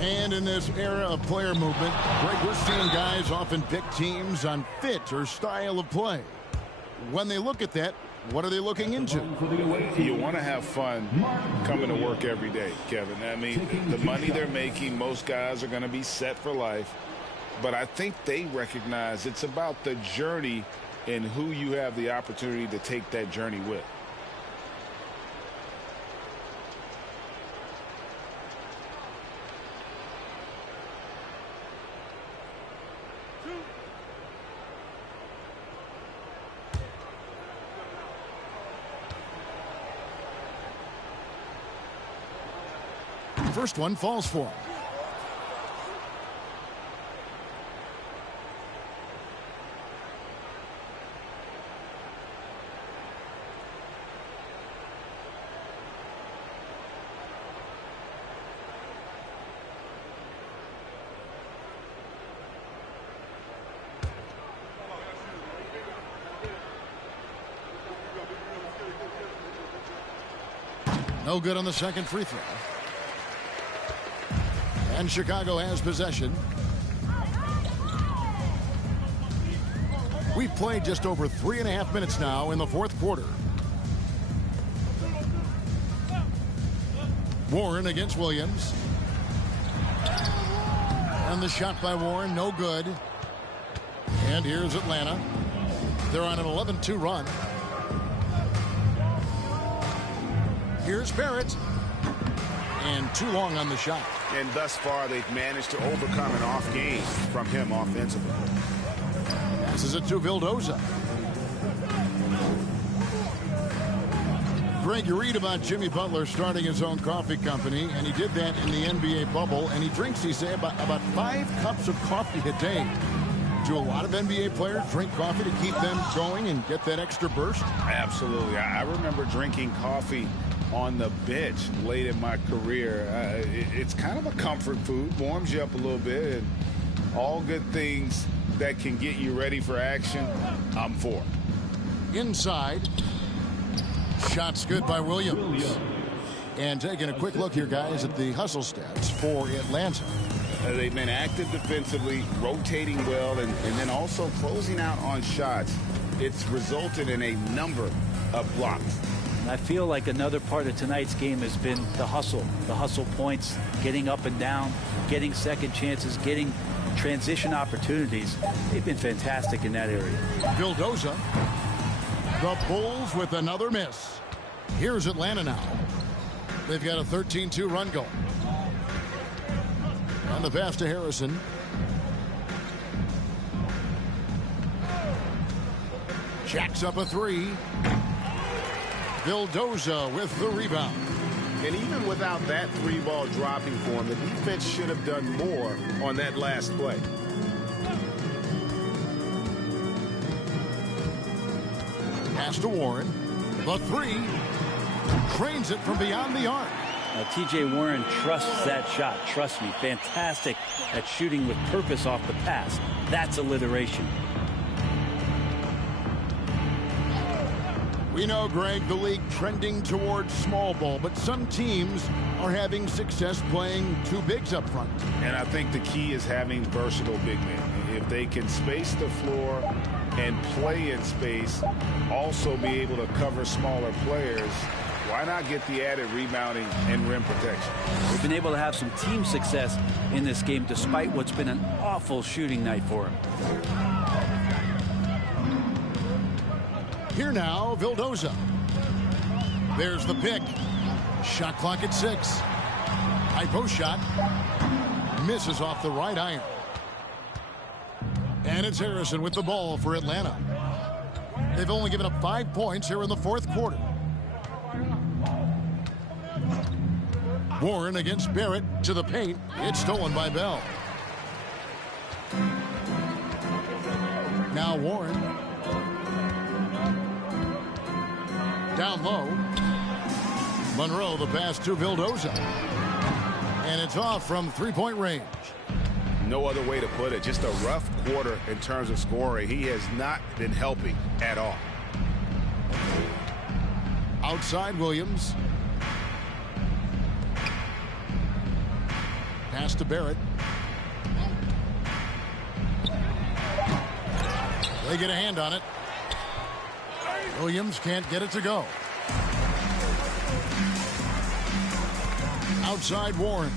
And in this era of player movement, Greg, we're seeing guys often pick teams on fit or style of play. When they look at that, What are they looking into? You want to have fun coming to work every day, Kevin. I mean, the money they're making, most guys are going to be set for life. But I think they recognize it's about the journey and who you have the opportunity to take that journey with. First one falls for him. No good on the second free throw. And Chicago has possession. We've played just over 3.5 minutes now in the fourth quarter. Warren against Williams. And the shot by Warren, no good. And here's Atlanta. They're on an 11-2 run. Here's Barrett. And too long on the shot. And thus far, they've managed to overcome an off game from him offensively. Passes it to Vildoza. Greg, you read about Jimmy Butler starting his own coffee company, and he did that in the NBA bubble, and he drinks, he say, about 5 cups of coffee a day. Do a lot of NBA players drink coffee to keep them going and get that extra burst? Absolutely. I remember drinking coffee on the bench late in my career. It's kind of a comfort food, warms you up a little bit, and all good things that can get you ready for action, I'm for. Inside. Shots good by Williams. And taking a quick look here, guys, at the hustle stats for Atlanta. They've been active defensively, rotating well, and then also closing out on shots. It's resulted in a number of blocks. I feel like another part of tonight's game has been the hustle points, getting up and down, getting second chances, getting transition opportunities. They've been fantastic in that area. Vildoza. The Bulls with another miss. Here's Atlanta now. They've got a 13-2 run going. On the pass to Harrison. Jacks up a 3. Vildoza with the rebound. And even without that 3-ball dropping for him, the defense should have done more on that last play. Pass to Warren. The 3. Trains it from beyond the arc. T.J. Warren trusts that shot. Trust me. Fantastic at shooting with purpose off the pass. That's alliteration. We know, Greg, the league trending towards small ball, but some teams are having success playing 2 bigs up front. And I think the key is having versatile big men. If they can space the floor and play in space, also be able to cover smaller players, why not get the added rebounding and rim protection? They've been able to have some team success in this game despite what's been an awful shooting night for them. Here now, Vildoza. There's the pick. Shot clock at 6. High post shot. Misses off the right iron. And it's Harrison with the ball for Atlanta. They've only given up 5 points here in the fourth quarter. Warren against Barrett to the paint. It's stolen by Bell. Now Warren. Down low. Monroe the pass to Vildoza. And it's off from 3-point range. No other way to put it. Just a rough quarter in terms of scoring. He has not been helping at all. Outside Williams. Pass to Barrett. They get a hand on it. Williams can't get it to go. Outside Warren.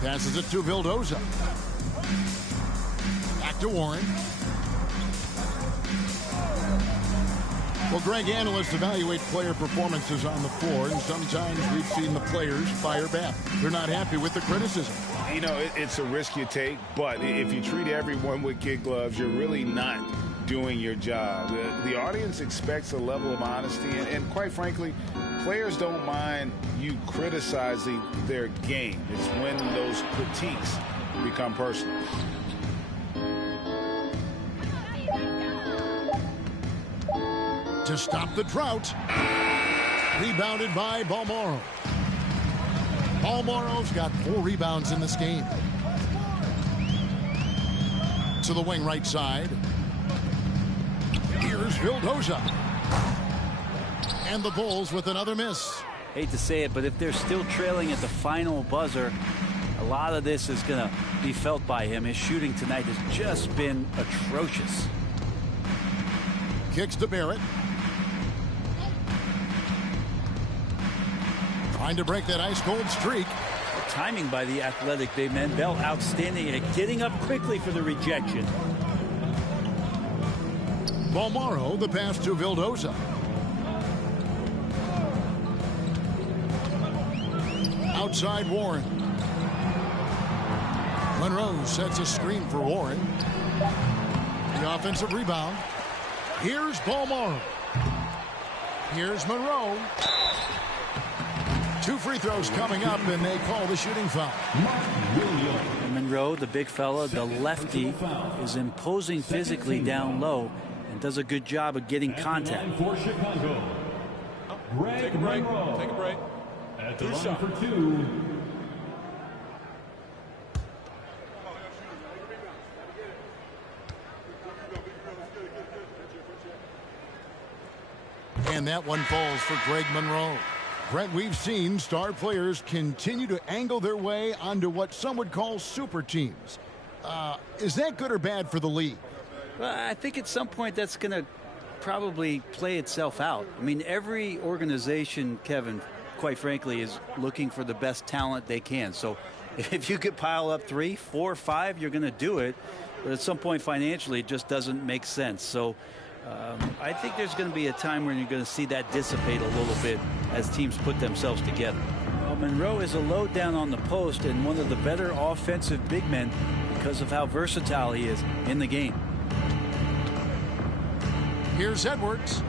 Passes it to Vildoza. Back to Warren. Well, Greg, analysts evaluate player performances on the floor, and sometimes we've seen the players fire back. They're not happy with the criticism. You know, it's a risk you take, but if you treat everyone with kid gloves, you're really not doing your job. The audience expects a level of honesty, and quite frankly, players don't mind you criticizing their game. It's when those critiques become personal. To stop the drought. Rebounded by Balmoro. Balmoro's got 4 rebounds in this game. To the wing right side. Here's Vildoza. And the Bulls with another miss. Hate to say it, but if they're still trailing at the final buzzer, a lot of this is going to be felt by him. His shooting tonight has just been atrocious. Kicks to Barrett. Trying to break that ice-cold streak. The timing by the athletic big man. Bell outstanding at getting up quickly for the rejection. Balmoro, the pass to Vildoza. Outside Warren. Monroe sets a screen for Warren. The offensive rebound. Here's Balmoro. Here's Monroe. 2 free throws coming up, and they call the shooting foul. And Monroe, the big fella, the lefty, is imposing physically down low and does a good job of getting contact. For Chicago, Greg Monroe. Take a break. At the line for 2. And that one falls for Greg Monroe. Brent, we've seen star players continue to angle their way onto what some would call super teams. Is that good or bad for the league? Well, I think at some point that's going to probably play itself out. I mean, every organization, Kevin, quite frankly, is looking for the best talent they can. So if you could pile up 3, 4, 5, you're going to do it. But at some point financially, it just doesn't make sense. So I think there's going to be a time when you're going to see that dissipate a little bit as teams put themselves together. Well, Monroe is a load down on the post and one of the better offensive big men because of how versatile he is in the game. Here's Edwards.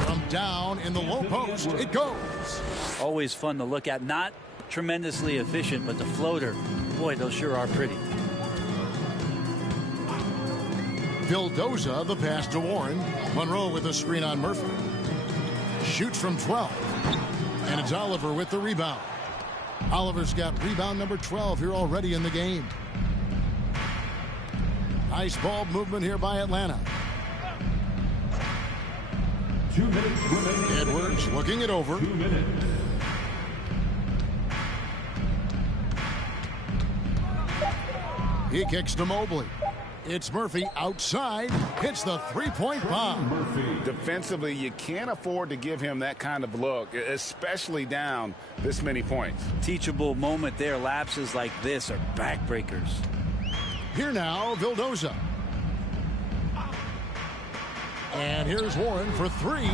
From down in the low post, it goes. Always fun to look at. Not tremendously efficient, but the floater, boy, those sure are pretty. Vildoza, the pass to Warren. Monroe with a screen on Murphy. Shoots from 12. And it's Oliver with the rebound. Oliver's got rebound number 12 here already in the game. Nice ball movement here by Atlanta. 2 minutes remaining. Edwards looking it over. 2 minutes. He kicks to Mobley. It's Murphy outside. Hits the three-point bomb. Defensively, you can't afford to give him that kind of look, especially down this many points. Teachable moment there. Lapses like this are backbreakers. Here now, Vildoza. And here's Warren for 3.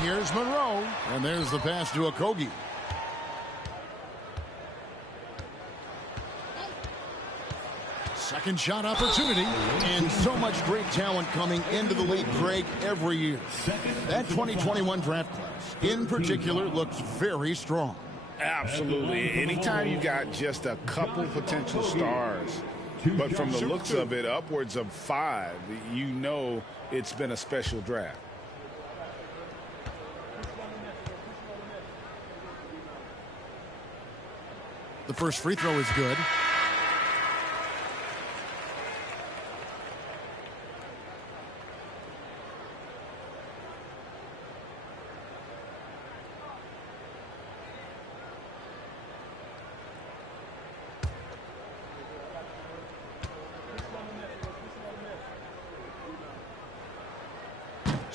Here's Monroe. And there's the pass to Okogie. Second shot opportunity. And so much great talent coming into the league, Greg, every year. That 2021 draft class, in particular, looks very strong. Absolutely. Anytime you got just a couple potential stars, but from the looks of it, upwards of 5, you know it's been a special draft. The first free throw is good.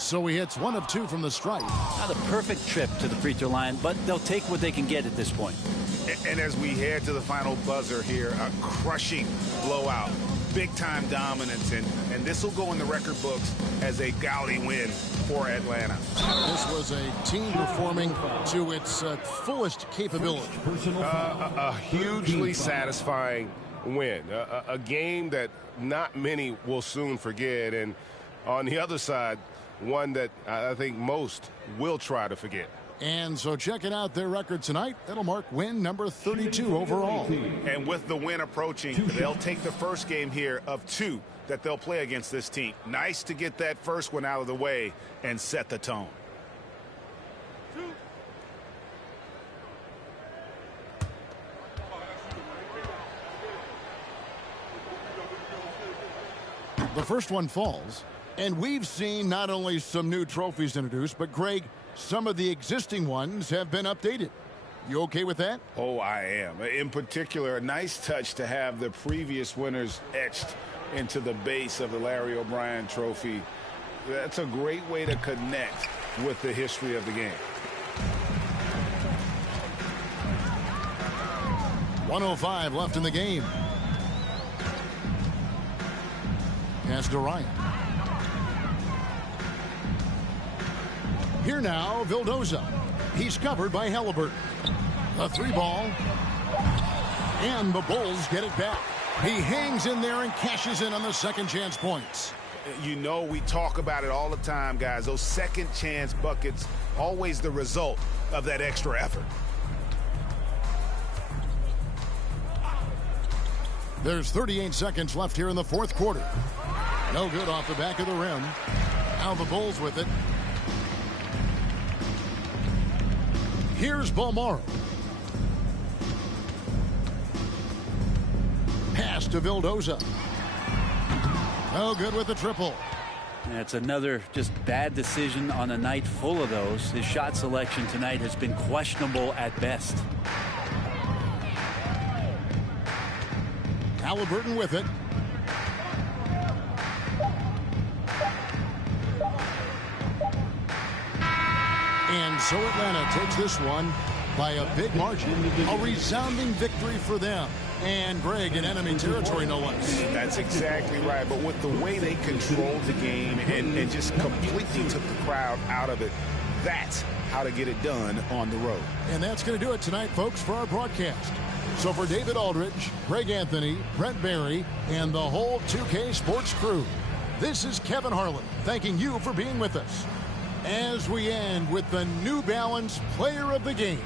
So he hits 1 of 2 from the stripe. Not a perfect trip to the free throw line, but they'll take what they can get at this point. And as we head to the final buzzer here, a crushing blowout, big-time dominance, and this will go in the record books as a gaudy win for Atlanta. This was a team performing to its fullest capability. A hugely satisfying win, a game that not many will soon forget, and on the other side, one that I think most will try to forget. And so checking out their record tonight, that'll mark win number 32 overall. And with the win approaching, they'll take the first game here of 2 that they'll play against this team. Nice to get that first one out of the way and set the tone. The first one falls, and we've seen not only some new trophies introduced, but Greg, some of the existing ones have been updated. You okay with that? Oh, I am. In particular, a nice touch to have the previous winners etched into the base of the Larry O'Brien trophy. That's a great way to connect with the history of the game. 1:05 left in the game. Pass to Ryan. Here now, Vildoza. He's covered by Halliburton. A 3-ball. And the Bulls get it back. He hangs in there and cashes in on the second chance points. You know, we talk about it all the time, guys. Those second chance buckets, always the result of that extra effort. There's 38 seconds left here in the fourth quarter. No good off the back of the rim. Now the Bulls with it. Here's Balmaro. Pass to Vildoza. No good with the triple. That's another just bad decision on a night full of those. His shot selection tonight has been questionable at best. Halliburton with it. And so Atlanta takes this one by a big margin. A resounding victory for them. And Greg in enemy territory, no less. That's exactly right. But with the way they controlled the game and just completely took the crowd out of it, that's how to get it done on the road. And that's going to do it tonight, folks, for our broadcast. So for David Aldridge, Greg Anthony, Brent Barry, and the whole 2K Sports crew, this is Kevin Harlan thanking you for being with us as we end with the New Balance Player of the Game.